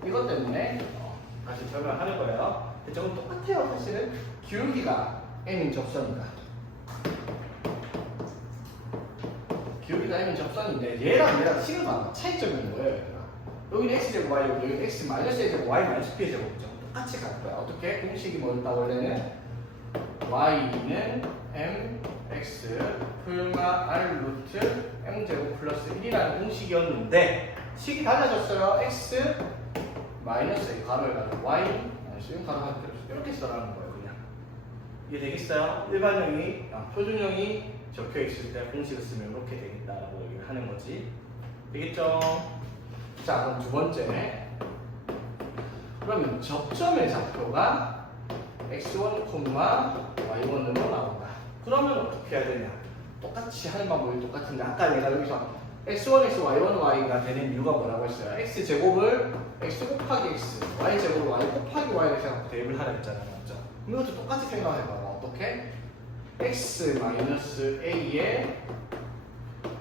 이것 때문에 다시 설명하는 거예요. 저건 똑같아요. 사실은 기울기가 m인 접선이다. 기울기가 m인 접선인데 얘랑 식을 봐봐. 차이점이 뭐예요? 얘들아? 여기는 x제곱 y, 여기는 x 마이너스 a제곱 y 마이너스 b제곱이죠. 똑같이 갈 거야. 어떻게? 공식이 뭐였다 원래는? y는 mx 풀마 r 루트 m제곱 플러스 1이라는 공식이었는데 식이 달라졌어요. x 마이너스 a 가로해가지고 y 마이너스 1 가로하는 이렇게 써라는 거예요. 그냥 이게 되겠어요? 일반형이 표준형이 적혀 있을 때 공식을 쓰면 이렇게 되겠다라고 얘기를 하는 거지. 되겠죠? 자, 그럼 두 번째. 그러면 접점의 좌표가 x1, y1으로 나온다. 그러면 어떻게 해야 되냐? 똑같이 하는 방법이 똑같은데 아까 내가 여기서 x1, x, y1, y가 되는 이유가 뭐라고 했어요? x제곱을 x 곱하기 x, y제곱을 y 곱하기 y를 생각하고 대입을 하라 했잖아요. 맞죠? 이것도 똑같이 생각해봐봐. 어떻게? x 마이너스 a의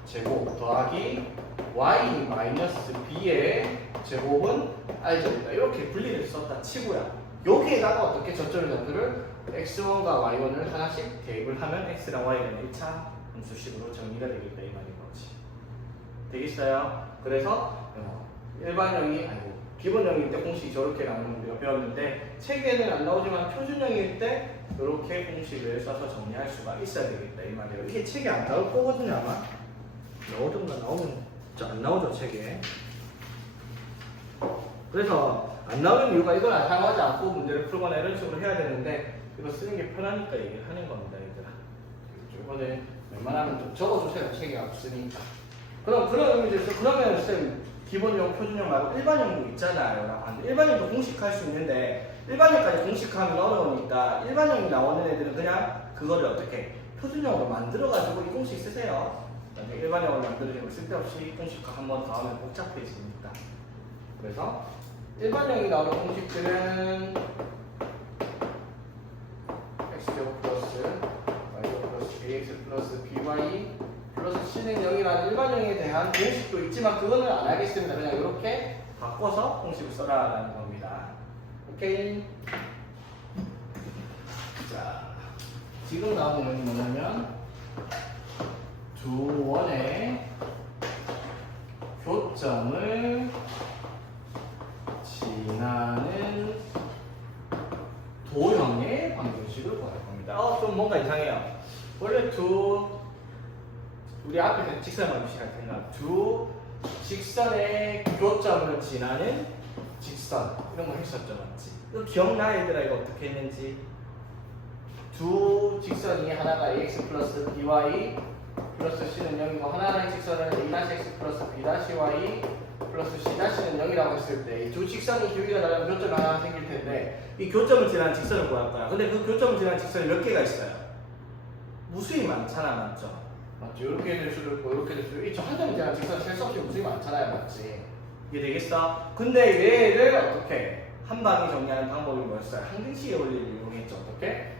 제곱 더하기 y 마이너스 b의 제곱은 r제곱이다. 이렇게 분리를 썼다 치고요. 여기에다가 어떻게 접점의 좌표를 x1과 y1을 하나씩 대입을 하면 x랑 y는 1차 함수식으로 정리가 되겠다 이 말인 거지. 되겠어요? 그래서 일반형이 아니고 기본형일 때 공식이 저렇게 나오는 걸 우리가 배웠는데 책에는 안 나오지만 표준형일 때 이렇게 공식을 써서 정리할 수가 있어야 되겠다 이 말이에요. 이게 책에 안 나올 거거든요 아마. 나오던가 나오면 안 나오죠 책에. 그래서 안 나오는 이유가 이걸 사용하지 않고 문제를 풀거나 이런 식으로 해야 되는데 이거 쓰는 게 편하니까 얘기를 하는 겁니다 얘들아. 이거는 웬만하면 좀 적어주세요. 책이 없으니까. 그럼 그런 의미에서 그러면 쌤 기본형, 표준형 말고 일반형도 있잖아요 라고 하는데 일반형도 공식할 수 있는데 일반형까지 공식하면 어려우니까 일반형이 나오는 애들은 그냥 그거를 어떻게 표준형으로 만들어가지고 이 공식 쓰세요. 일반형으로 만들어지면 쓸데없이 공식화 한 번 더 하면 복잡해지니까. 그래서 일반형이 나오는 공식들은 x제곱 플러스 y제곱 플러스 ax 플러스 by 플러스 c는 0이라는 일반형에 대한 공식도 있지만 그거는 안 하겠습니다. 그냥 이렇게 바꿔서 공식을 써라라는 겁니다. 오케이. 자, 지금 나오는 내용이 뭐냐면 두 원의 교점을 지나는 도형의 방정식을 구할 겁니다. 좀 뭔가 이상해요. 원래 우리 앞에 직선만 무시할 생각. 두 직선의 교점을 지나는 직선 이런 거 했었죠, 맞지? 이거 기억나 얘들아? 이거 어떻게 했는지. 두 직선이 하나가 ax 플러스 by 플러스 c는 0이고 하나의 직선은 a-x 플러스 b-y 플러스 c-는 0이라고 했을 때 이 두 직선이 기울기가 다르면 교점이 하나 생길 텐데 이 교점을 지나는 직선을 구할 거야. 근데 그 교점을 지나는 직선이 몇 개가 있어요? 무수히 많잖아, 맞죠? 맞죠? 이렇게 될 수도 있고 이렇게 될 수도 있고 한 점에 대한 직선 셀 수 없이 무수히 많잖아요, 맞지? 이게 되겠어? 근데 얘를 어떻게 한 방에 정리하는 방법이 뭐였어요? 항등식의 원리를 이용했죠. 어떻게?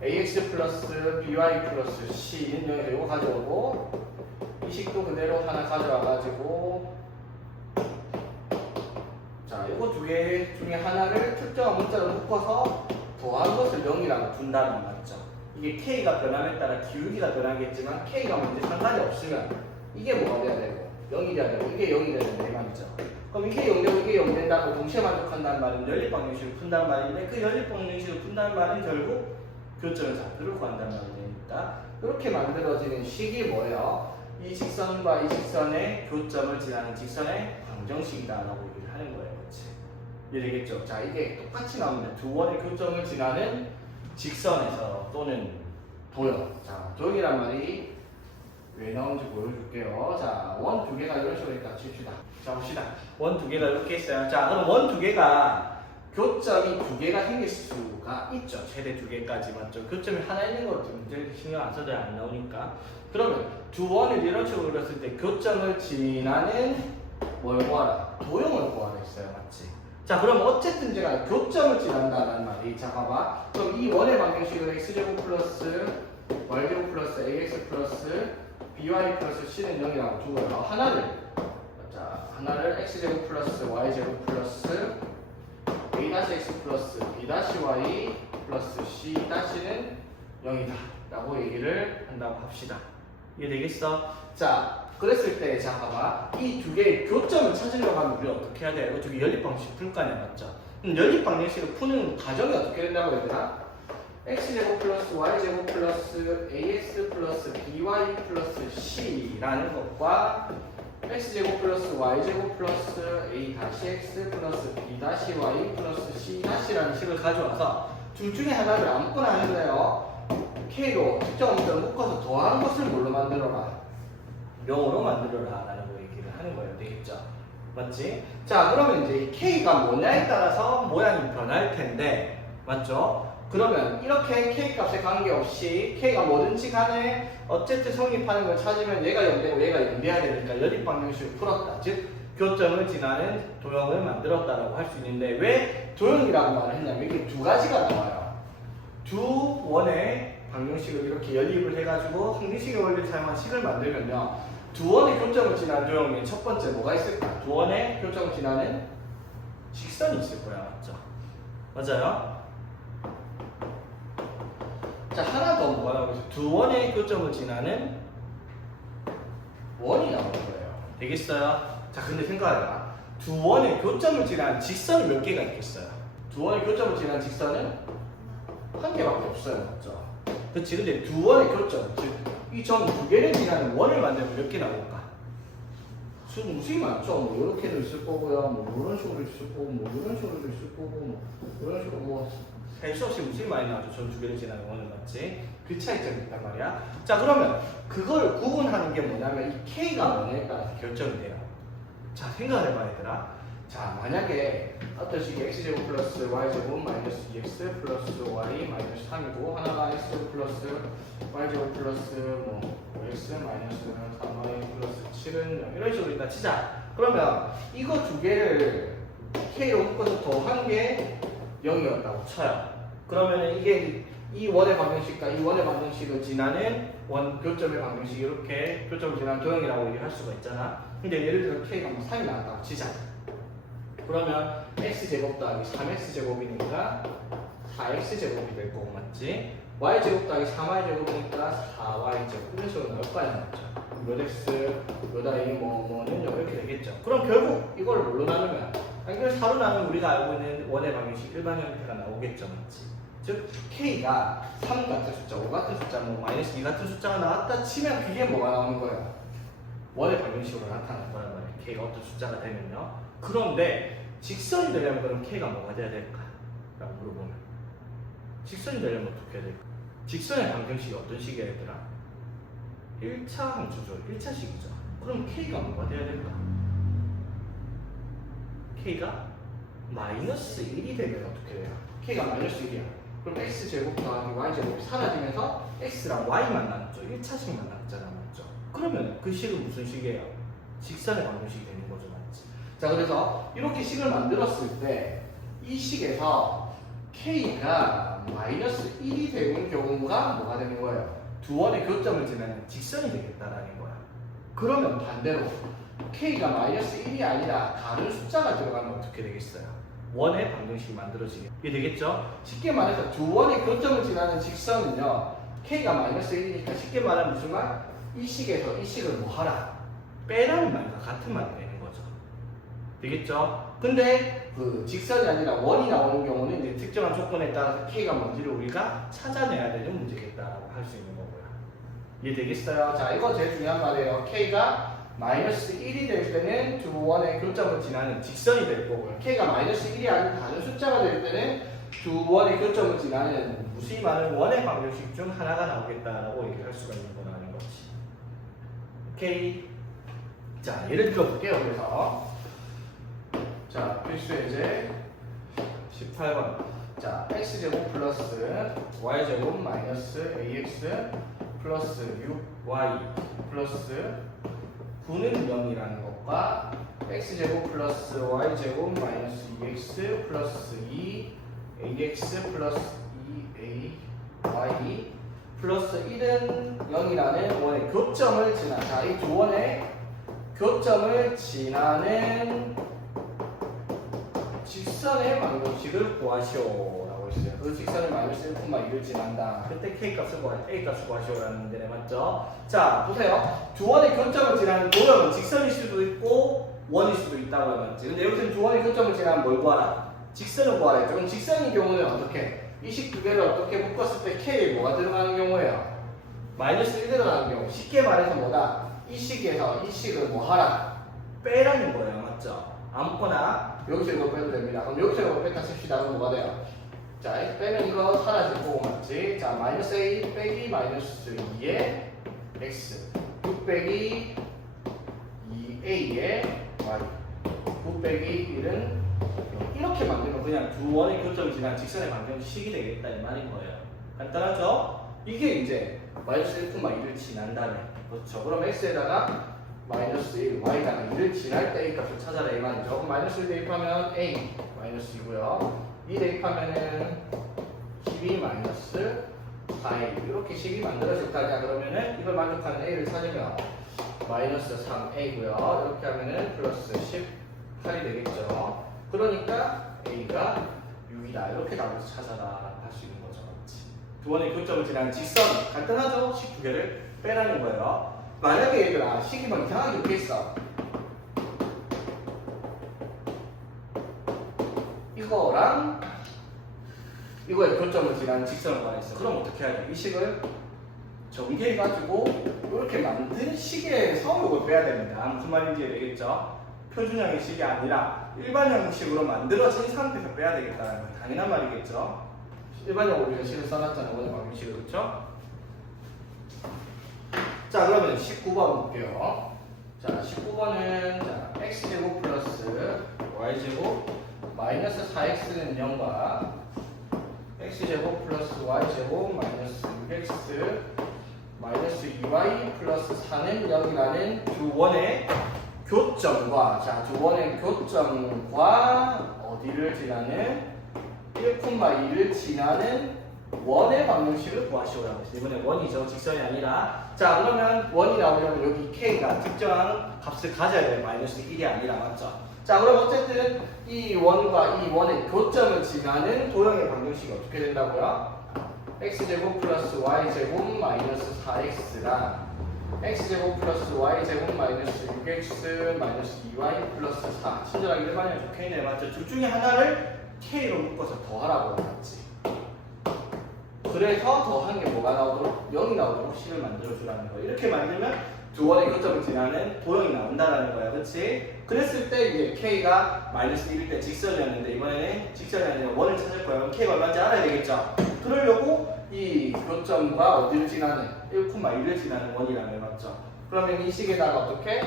ax 플러스 by 플러스 c는 여기서 이거 가져오고 이 식도 그대로 하나 가져와가지고 자, 이거 두 개 중에 하나를 특정한 문자로 묶어서 더한 것을 0이라고 둔다는 거 맞죠? 이게 k가 변함에 따라 기울기가 변하겠지만 k가 먼저 상관이 없으면 이게 뭐가 돼야 되고 0이 돼야 되고 이게 0이 돼야 된다 이 말이죠. 그럼 이게 0되고 이게 0 된다고 동시에 만족한다는 말은 연립방정식을 푼다는 말인데 그 연립방정식을 푼다는 말은 결국 교점의 좌표를 구한다는 말이니까 이렇게 만들어지는 식이 뭐예요? 이 직선과 이 직선의 교점을 지나는 직선의 방정식이다라고 얘기를 하는 거예요. 그렇지? 이해되겠죠? 자, 이게 똑같이 나옵니다. 두 원의 교점을 지나는 직선에서 또는 도형. 자, 도형이란 말이 왜 나오는지 보여줄게요. 자, 원 두 개가 이런 식으로 있다 칩시다. 자, 봅시다. 원 두 개가 이렇게 있어요. 자, 그럼 원 두 개가 교점이 두 개가 생길 수가 있죠. 최대 두 개까지 맞죠? 교점이 하나 있는 것도 문제 신경 안 써도 안 나오니까. 그러면 두 원을 이런 식으로 그렸을 때 교점을 지나는 뭘 구하라? 도형을 구하라 했어요. 맞지? 자, 그럼 어쨌든 제가 교점을 지난다는 말이 자, 봐봐. 그럼 이 원의 방정식은 x제곱 플러스 y제곱 플러스 ax 플러스 by 플러스 c는 0이라고 두고요. 하나를 x제곱 플러스 y제곱 플러스 a-x 플러스 b-y 플러스 c-는 0이다 라고 얘기를 한다고 합시다. 이해되겠어? 자, 그랬을 때 자, 봐봐. 이 두 개의 교점을 찾으려고 하면 우리 어떻게 해야 돼요? 두 개 연립방정식 풀 거 아니야, 맞죠? 연립방정식을 푸는 과정이 어떻게 된다고 해야 되나? x제곱 플러스 y제곱 플러스 ax 플러스 by 플러스 c라는 것과 x제곱 플러스 y제곱 플러스 a-x 플러스 b-y 플러스 c-라는 식을 가져와서 둘 중에 하나를 아무거나 하는데요. k로 특정 문자를 묶어서 더한 것을 뭘로 만들어라? 0으로 만들어라 라는 거 얘기를 하는 거예요. 되겠죠? 맞지? 자, 그러면 이제 이 k가 뭐냐에 따라서 모양이 변할 텐데 맞죠? 그러면 이렇게 k 값에 관계없이 k가 뭐든지 간에 어쨌든 성립하는 걸 찾으면 얘가 0되고 얘가 0돼야 되니까 연립방정식을 풀었다. 즉 교점을 지나는 도형을 만들었다라고 할 수 있는데 왜 도형이라고 말을 했냐면 이게 두 가지가 나와요. 두 원의 방정식을 이렇게 연립을 해가지고 항등식의 원리를 사용한 식을 만들면요. 두 원의 교점을 지나는 도형에 첫 번째 뭐가 있을까? 두 원의 교점을 지나는 직선이 있을 거야. 맞죠? 맞아요? 자, 하나 더 뭐라고 해서 두 원의 교점을 지나는 원이 나오는 거예요. 되겠어요? 자, 근데 생각해봐. 두 원의 교점을 지나는 직선이 몇 개가 있겠어요? 두 원의 교점을 지나는 직선은 한 개밖에 없어요. 맞죠? 그치? 근데 두 원의 교점, 즉 이 점 두 개를 지나는 원을 만들면 몇 개 나올까? 무수히 많죠. 뭐 이렇게도 있을 거고요. 뭐 이런 식으로 있을 거고, 뭐 이런 식으로도 있을 거고, 뭐 이런 식으로 뭐 셀 수 없이 무수히 많이 나오죠. 점 두 개를 지나는 원을 맞지? 그 차이점이 있단 말이야. 자, 그러면 그걸 구분하는 게 뭐냐면 이 k가 뭐냐에 따라서 결정이 돼요. 자, 생각을 해봐 얘들아. 자, 만약에 어떤 식이 x제곱 플러스 y제곱 마이너스 2x 플러스 y 마이너스 3이고 하나가 x 플러스 y제곱 플러스 뭐 x 마이너스 3y 플러스 7은 이런 식으로 있다 치자. 그러면 이거 두 개를 k로 묶어서 더한 게 0이었다고 쳐요. 그러면 이게 이 원의 방정식과 이 원의 방정식을 지나는 원 교점의 방정식 이렇게 교점을 지나는 도형이라고 얘기할 수가 있잖아. 근데 예를 들어 k가 뭐 3이 나왔다고 치자. 그러면 x제곱 더하기 3x제곱이니까 4x제곱이 될 거고 맞지? y제곱 더하기 3y제곱이니까 4y제곱 이런 식으로 나올 거 아니야 맞죠? 몇 x 몇 y 뭐는 이렇게 되겠죠. 그럼 결국 이걸 뭘로 나누면 이걸 4로 나누면 우리가 알고 있는 원의 방정식 일반 형태가 나오겠죠 맞지? 즉 k가 3 같은 숫자, 5 같은 숫자, 뭐 마이너스 2 같은 숫자가 나왔다 치면 그게 뭐가 나오는 거예요? 원의 방정식으로 나타날 거란 말이에요. k가 어떤 숫자가 되면요. 그런데 직선이 되려면 그럼 k가 뭐가 돼야 될까? 라고 물어보면 직선이 되려면 어떻게 해야 될까? 직선의 방정식이 어떤 식이야 얘들아? 1차 함수죠. 1차식이죠. 그럼 k가 뭐가 돼야 될까? k가 마이너스 1이 되면 어떻게 돼요? k가 마이너스 1이야. 그럼 x제곱 더하기 y제곱이 사라지면서 x랑 y만 남죠. 1차식만 남잖아, 맞죠? 그러면 그 식은 무슨 식이에요? 직선의 방정식이 되는 거죠, 맞지? 자, 그래서 이렇게 식을 만들었을 때 이 식에서 k가 마이너스 1이 되는 경우가 뭐가 되는 거예요? 두 원의 교점을 지나는 직선이 되겠다라는 거야. 그러면 반대로 k가 마이너스 1이 아니라 다른 숫자가 들어가면 어떻게 되겠어요? 원의 방정식이 만들어지게 되겠죠? 쉽게 말해서 두 원의 교점을 지나는 직선은요, k가 마이너스 1이니까 쉽게 말하면 무슨 말? 이 식에서 이 식을 뭐 하라? 빼라는 말과 같은 말이 되는 거죠. 되겠죠? 근데 그 직선이 아니라 원이 나오는 경우는 이제 특정한 조건에 따라서 k가 뭔지를 우리가 찾아내야 되는 문제겠다라고 할 수 있는 거고요. 이해되겠어요? 자, 이거 제일 중요한 말이에요. k가 마이너스 1이 될 때는 두 원의 교점을 지나는 직선이 될 거고요. k가 마이너스 1이 아닌 다른 숫자가 될 때는 두 원의 교점을 지나는 무수히 많은 원의 방정식 중 하나가 나오겠다라고 얘기할 수가 있는 거라는 거지. 오케이. 자, 예를 들어 볼게요. 그래서 자, 필수 예제 18번. 자, x제곱 플러스 y제곱 마이너스 ax 플러스 6y 플러스 9는 0이라는 것과 x제곱 플러스 y제곱 마이너스 2x 플러스 2ax 플러스 2ay 플러스 1은 0이라는 원의 교점을 지나. 자, 이 두 원의 교점을 지나는 직선의 방정식을 구하시오라고 했어요. 그 직선을 마이너스 1,2를 지난다. 그때 k 값을 구하시오, a 값을 구하시오라는 데네, 맞죠? 자, 보세요. 두 원의 교점을 지나는 도형은 직선일 수도 있고 원일 수도 있다고 했지. 근데 여기서는 두 원의 교점을 지나면 뭘 구하라? 직선을 구하라 했죠. 그럼 직선인 경우는 어떻게? 이 식 두 개를 어떻게 묶었을 때 k에 뭐가 들어가는 경우예요? 마이너스 1 들어가는 경우. 쉽게 말해서 뭐다? 이 식에서 이 식을 뭐 하라? 빼라는 거예요, 맞죠? 아무거나 여기서 이거 빼도 됩니다. 그럼 여기서 이거 뺐다 씁시다. 그럼 뭐가 돼요? 자, 빼면 이거 사라지고, 맞지? 자, 마이너스 a 빼기 마이너스 2의 x 6 빼기 2a의 y 9 빼기 1은 이렇게 만들면 그냥 두 원의 교점이 지난 직선의 방정식이 되겠다 이 말인 거예요. 간단하죠? 이게 이제 마이너스 1,2를 지난다네. 그렇죠? 그럼 x에다가 마이너스 1, y다가 2를 지날 때 a 값을 찾아라 이 말이죠. 그럼 마이너스 1 대입하면 a 마이너스 2고요. 2 대입하면은 12 마이너스 4a 이렇게 식이 만들어졌다. 자, 그러면은 이걸 만족하는 a를 찾으면 마이너스 3a고요. 이렇게 하면은 플러스 18이 되겠죠. 그러니까 a가 6이다. 이렇게 답을 찾아라 할 수 있는 거죠. 두 원의 교점을 지나는 직선 간단하죠? 식 두 개를 빼라는 거예요. 만약에 얘들아 식이 막 이상하게 이렇게 있어. 이거랑 이거의 교점을 지나는 직선을 말했어. 그럼 어떻게 해야 돼? 이 식을 전개해가지고 이렇게 만든 식에서 이걸 빼야 됩니다. 무슨 말인지 되겠죠? 표준형의 식이 아니라 일반 형식으로 만들어진 상태에서 빼야 되겠다는 건 당연한 말이겠죠? 일반형으로 우리가 식을 써놨잖아요. 오늘 방식식을, 그렇죠? 자, 그러면 19번 볼게요. 자, 19번은 자, x제곱 플러스 y제곱 마이너스 4x는 0과 x제곱 플러스 y제곱 마이너스 6x 마이너스 2y 플러스 4는 0이라는 두 원의 교점과 자, 두 원의 교점과 어디를 지나는 1,2를 지나는 원의 방정식을 구하시오라고 했어요. 이번에 원이죠. 직선이 아니라. 자, 그러면 원이 나오려면 여기 k가 특정한 값을 가져야 돼요. 마이너스 1이 아니라, 맞죠? 자, 그럼 어쨌든 이 원과 이 원의 교점을 지나는 도형의 방정식이 어떻게 된다고요? x제곱 플러스 y제곱 마이너스 4x랑 x제곱 플러스 y제곱 마이너스 6x 마이너스 2y 플러스 4 친절하게 일반형이 적혀있네요. 맞죠? 둘 중에 하나를 k로 묶어서 더하라고 했지. 그래서 더한 게 뭐가 나오도록? 0이 나오도록 식을 만들어주라는 거예요. 이렇게 만들면 두 원의 교점을 지나는 도형이 나온다는 거야. 그렇지? 그랬을 때 이제 k가 마이너스 1일 때 직선이었는데 이번에는 직선이 아니라 원을 찾을 거야. 그럼 k가 얼마인지 알아야 되겠죠? 그러려고 이 교점과 어디를 지나는 1,1을 지나는 원이라는 거 맞죠? 그러면 이 식에다가 어떻게?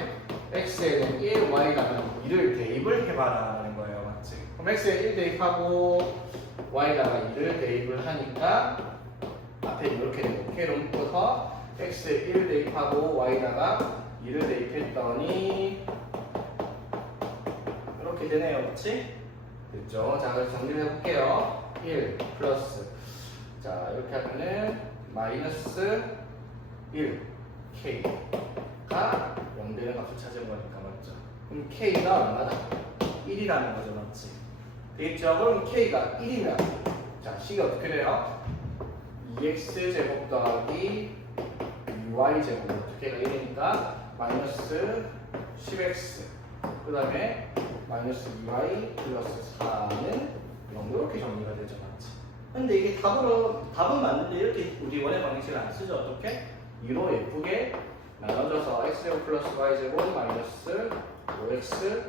x에는 1, y라는 2를 대입을 해봐라 라는 거예요. 맞지? 그럼 x에 1 대입하고 y다가 2를 대입을 하니까 앞에 이렇게 되고 k로 묶어서 x에 1을 대입하고 y다가 2를 대입했더니 이렇게 되네요. 그렇지? 됐죠? 자, 그래서 정리를 해볼게요. 1 플러스 자 이렇게 하면은 마이너스 1 k가 0 되는 값을 찾은 거니까 맞죠? 그럼 k가 얼마다? 1이라는 거죠. 맞지? 되겠죠? 그럼 k가 1이면 자 식이 어떻게 돼요? 2x 제곱 더하기 2y 제곱 어떻게 해가 1이니까 마이너스 10x 그 다음에 마이너스 2y 플러스 4는 0 이렇게 정리가 되죠. 맞지? 근데 이게 답은 맞는데 이렇게 우리 원의 방식을 안 쓰죠. 어떻게? 2로 예쁘게 나눠줘서 x제곱 플러스 y제곱 마이너스 5x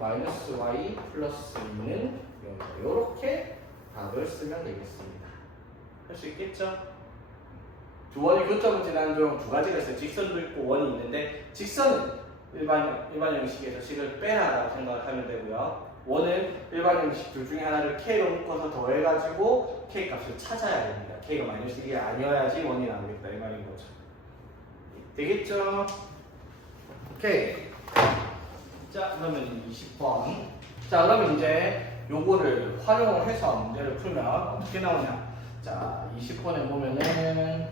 마이너스 y 플러스 2는 0 이렇게 답을 쓰면 되겠습니다. 할 수 있겠죠? 두 원의 교점을 지나는 중 두 가지가 있어요. 직선도 있고 원이 있는데 직선은 일반 형식에서 식을 빼라라고 생각을 하면 되고요. 원은 일반 형식 둘 중에 하나를 k로 묶어서 더해가지고 k 값을 찾아야 됩니다. k가 마이너스 1이 아니어야지 원이 나오겠다 이 말인 거죠. 되겠죠? 오케이. 자 그러면 20번. 자 그러면 이제 요거를 활용을 해서 문제를 풀면 어떻게 나오냐? 자 20번에 보면은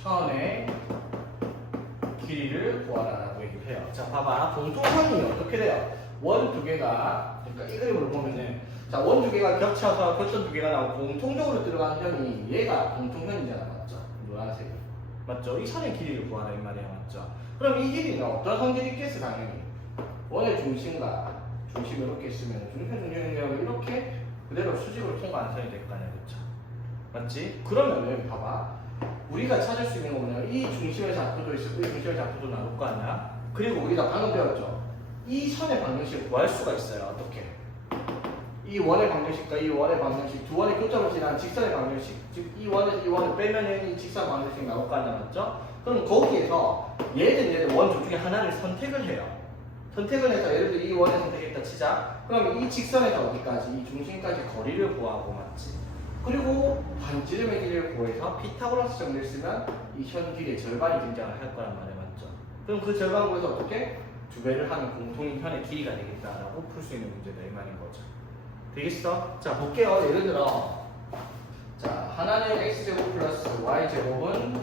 공통현의 길이를 구하라라고 얘기를 해요. 자 봐봐 공통현이 어떻게 돼요? 원 두 개가 그러니까 이 그림을 보면은 자 원 두 개가 겹쳐서 교점 두 개가 나오고 공통적으로 들어가는 현이 얘가 공통현이잖아. 맞죠? 노란색 맞죠? 이 선의 길이를 구하라 이 말이야. 맞죠? 그럼 이 길이는 어떤 성질이 있겠어? 당연히 원의 중심과 중심을 이렇게 있으면 중심을 이렇게 그대로 수직으로 통과한 선이 될 거 아니야. 그렇죠? 맞지? 그러면은 봐봐 우리가 찾을 수 있는 거는 이 중심의 좌표도 있고 이 중심의 좌표도 나올 거 아니야? 그리고 우리가 방금 배웠죠? 이 선의 방정식을 구할 수가 있어요. 어떻게? 이 원의 방정식과 이 원의 방정식 두 원의 교점을 지난 직선의 방정식 즉 이 원에서 이 원을 빼면 이 직선 방정식 나올 거 아니야. 맞죠? 그럼 거기에서 얘든 원 둘 중에 하나를 선택을 해요. 선택을 해서 예를 들어 이 원을 선택했다 치자. 그럼 이 직선에서 어디까지? 이 중심까지 거리를 구하고 맞지? 그리고 반지름의 길이를 구해서 피타고라스 정리를 쓰면 이 현 길이의 절반이 등장을 할 거란 말이야. 맞죠? 그럼 그 절반 구해서 어떻게? 두 배를 하는 공통인 현의 길이가 되겠다라고 풀 수 있는 문제다 이 말인 거죠. 되겠어? 자 볼게요. 예를 들어 자 하나는 x제곱 플러스 y제곱은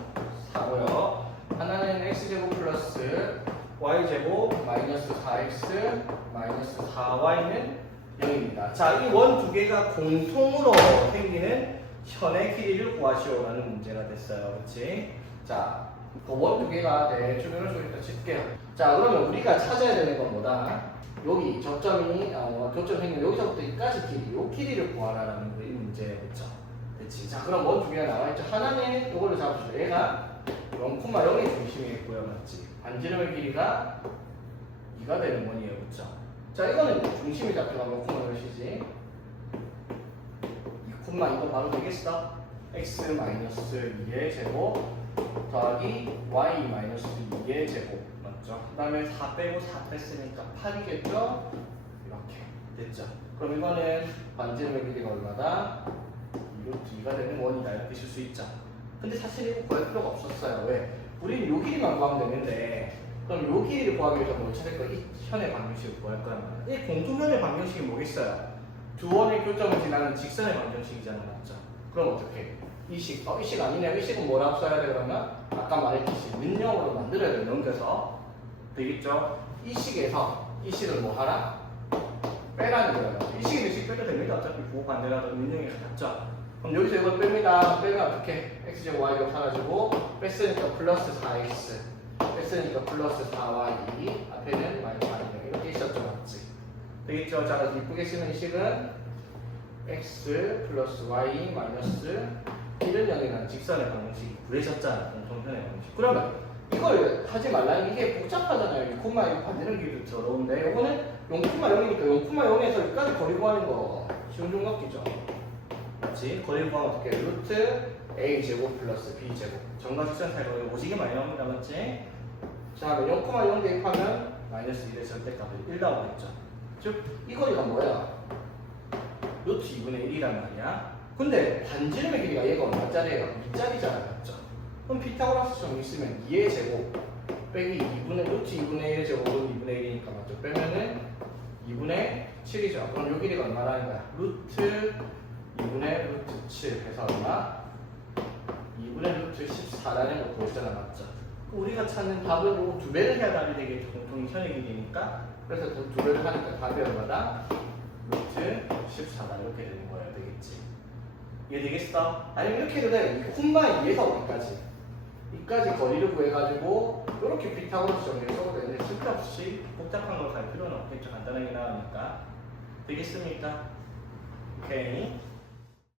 4고요. 하나는 x제곱 플러스 y제곱 마이너스 4x 마이너스 4y는 0입니다. 자, 이 원 두 개가 공통으로 생기는 현의 길이를 구하시오라는 문제가 됐어요. 그렇지? 자, 그 원 두 개가 대충 이런 식으로 일단 칠게요. 자, 그러면 우리가 찾아야 되는 건 뭐다? 여기 저점이 교점 생긴 여기서부터 여기까지 길이, 요 길이를 구하라는 거 이 문제였죠. 그렇지? 자, 그럼 원 두 개가 나와 있죠. 하나는 이걸로 잡으시죠. 얘가 0,0의 중심이겠고요. 맞지? 반지름의 길이가 2가 되는 원이에요. 그렇죠? 자, 이거는 중심이 잡혀가 0,0이지. 2, 이거 바로 되겠어? x 마이너스 2의 제곱 더하기 y 마이너스 2의 제곱 맞죠? 그 다음에 4 빼고 4 뺐으니까 8이겠죠? 이렇게 됐죠? 그럼 이거는 반지름의 길이가 얼마다? 2루트 2가 되는 원이다 이렇게 쓸 수 있죠? 근데 사실 이거 구할 필요가 없었어요. 왜? 우리는 요 길이만 구하면 되는데 그럼 요 길이를 구하기 위해서 뭘 찾을 거야? 이 현의 방정식을 구할 거란 말이야. 이 공통현의 방정식이 뭐겠어요? 두 원의 교점을 지나는 직선의 방정식이잖아. 맞죠? 그럼 어떻게? 이 식, 이 식 아니네. 이 식은 뭐라고 써야 돼 그러면? 아까 말했듯이 민영으로 만들어야 돼. 넘겨서 되겠죠? 이 식에서 이 식을 뭐 하라? 빼라는 거예요. 이 식이 식 빼도 됩니다. 어차피 부호 반대라도 민영이 같죠? 그럼 여기서 이걸 뺍니다. 빼면 어떻게? x제곱 y가 사라지고 뺐으니까 플러스 4x 뺐으니까 플러스 4y 앞에는 마이너스 4 이렇게 있었죠. 맞지? 되겠죠? 자, 이쁘게 쓰는 이 식은 x 플러스 y 마이너스 1은 0이라는 직선의 방정식이 구해졌잖아. 공통편의 방정식. 그러면 이걸 하지 말라는 이게 복잡하잖아요. 6, 이거 반지름 길이도 더러운데 이거는 0,0이니까 0,0에서 여기까지 거리 구하는 거 쉬운 종각기죠. 맞지? 거리 구하면 어떻게? 루트 a 제곱 플러스 b 제곱 정과 직선 사이로 오지게 많이 나옵니다. 맞지? 자, 0,0 대입하면 마이너스 1의 절대값을 1 나오겠죠. 즉 이 거리가 뭐야? 루트 2분의 1이란 말이야. 근데 반지름의 길이가 얘가 얼마짜리예요? 2짜리잖아, 맞죠? 그럼 피타고라스 정리 쓰면 2의 제곱 빼기 2분의 루트 2분의 1의 제곱은 2분의 1이니까 맞죠? 빼면은 2분의 7이죠. 그럼 요 길이가 얼마라는 거야? 루트 2분의 루트 7 해서 얼마? 2분의 루트 14라는 거 보였잖아, 맞죠? 우리가 찾는 답은 두 배를 해야 답이 되겠죠. 공통이선의 길이니까. 그래서 두 배를 하니까 답이 얼마다? 루트 14다 이렇게 되는 거야. 되겠지? 이해되겠어? 아니면 이렇게 해도 돼. 이 콤마 2에서 어디까지? 이까지 거리를 구해가지고 이렇게 피타고라스 정리를 써도 되는데 쓸데없이 복잡한 걸 갈 필요는 없겠죠. 간단하게 나오니까. 되겠습니까? 오케이.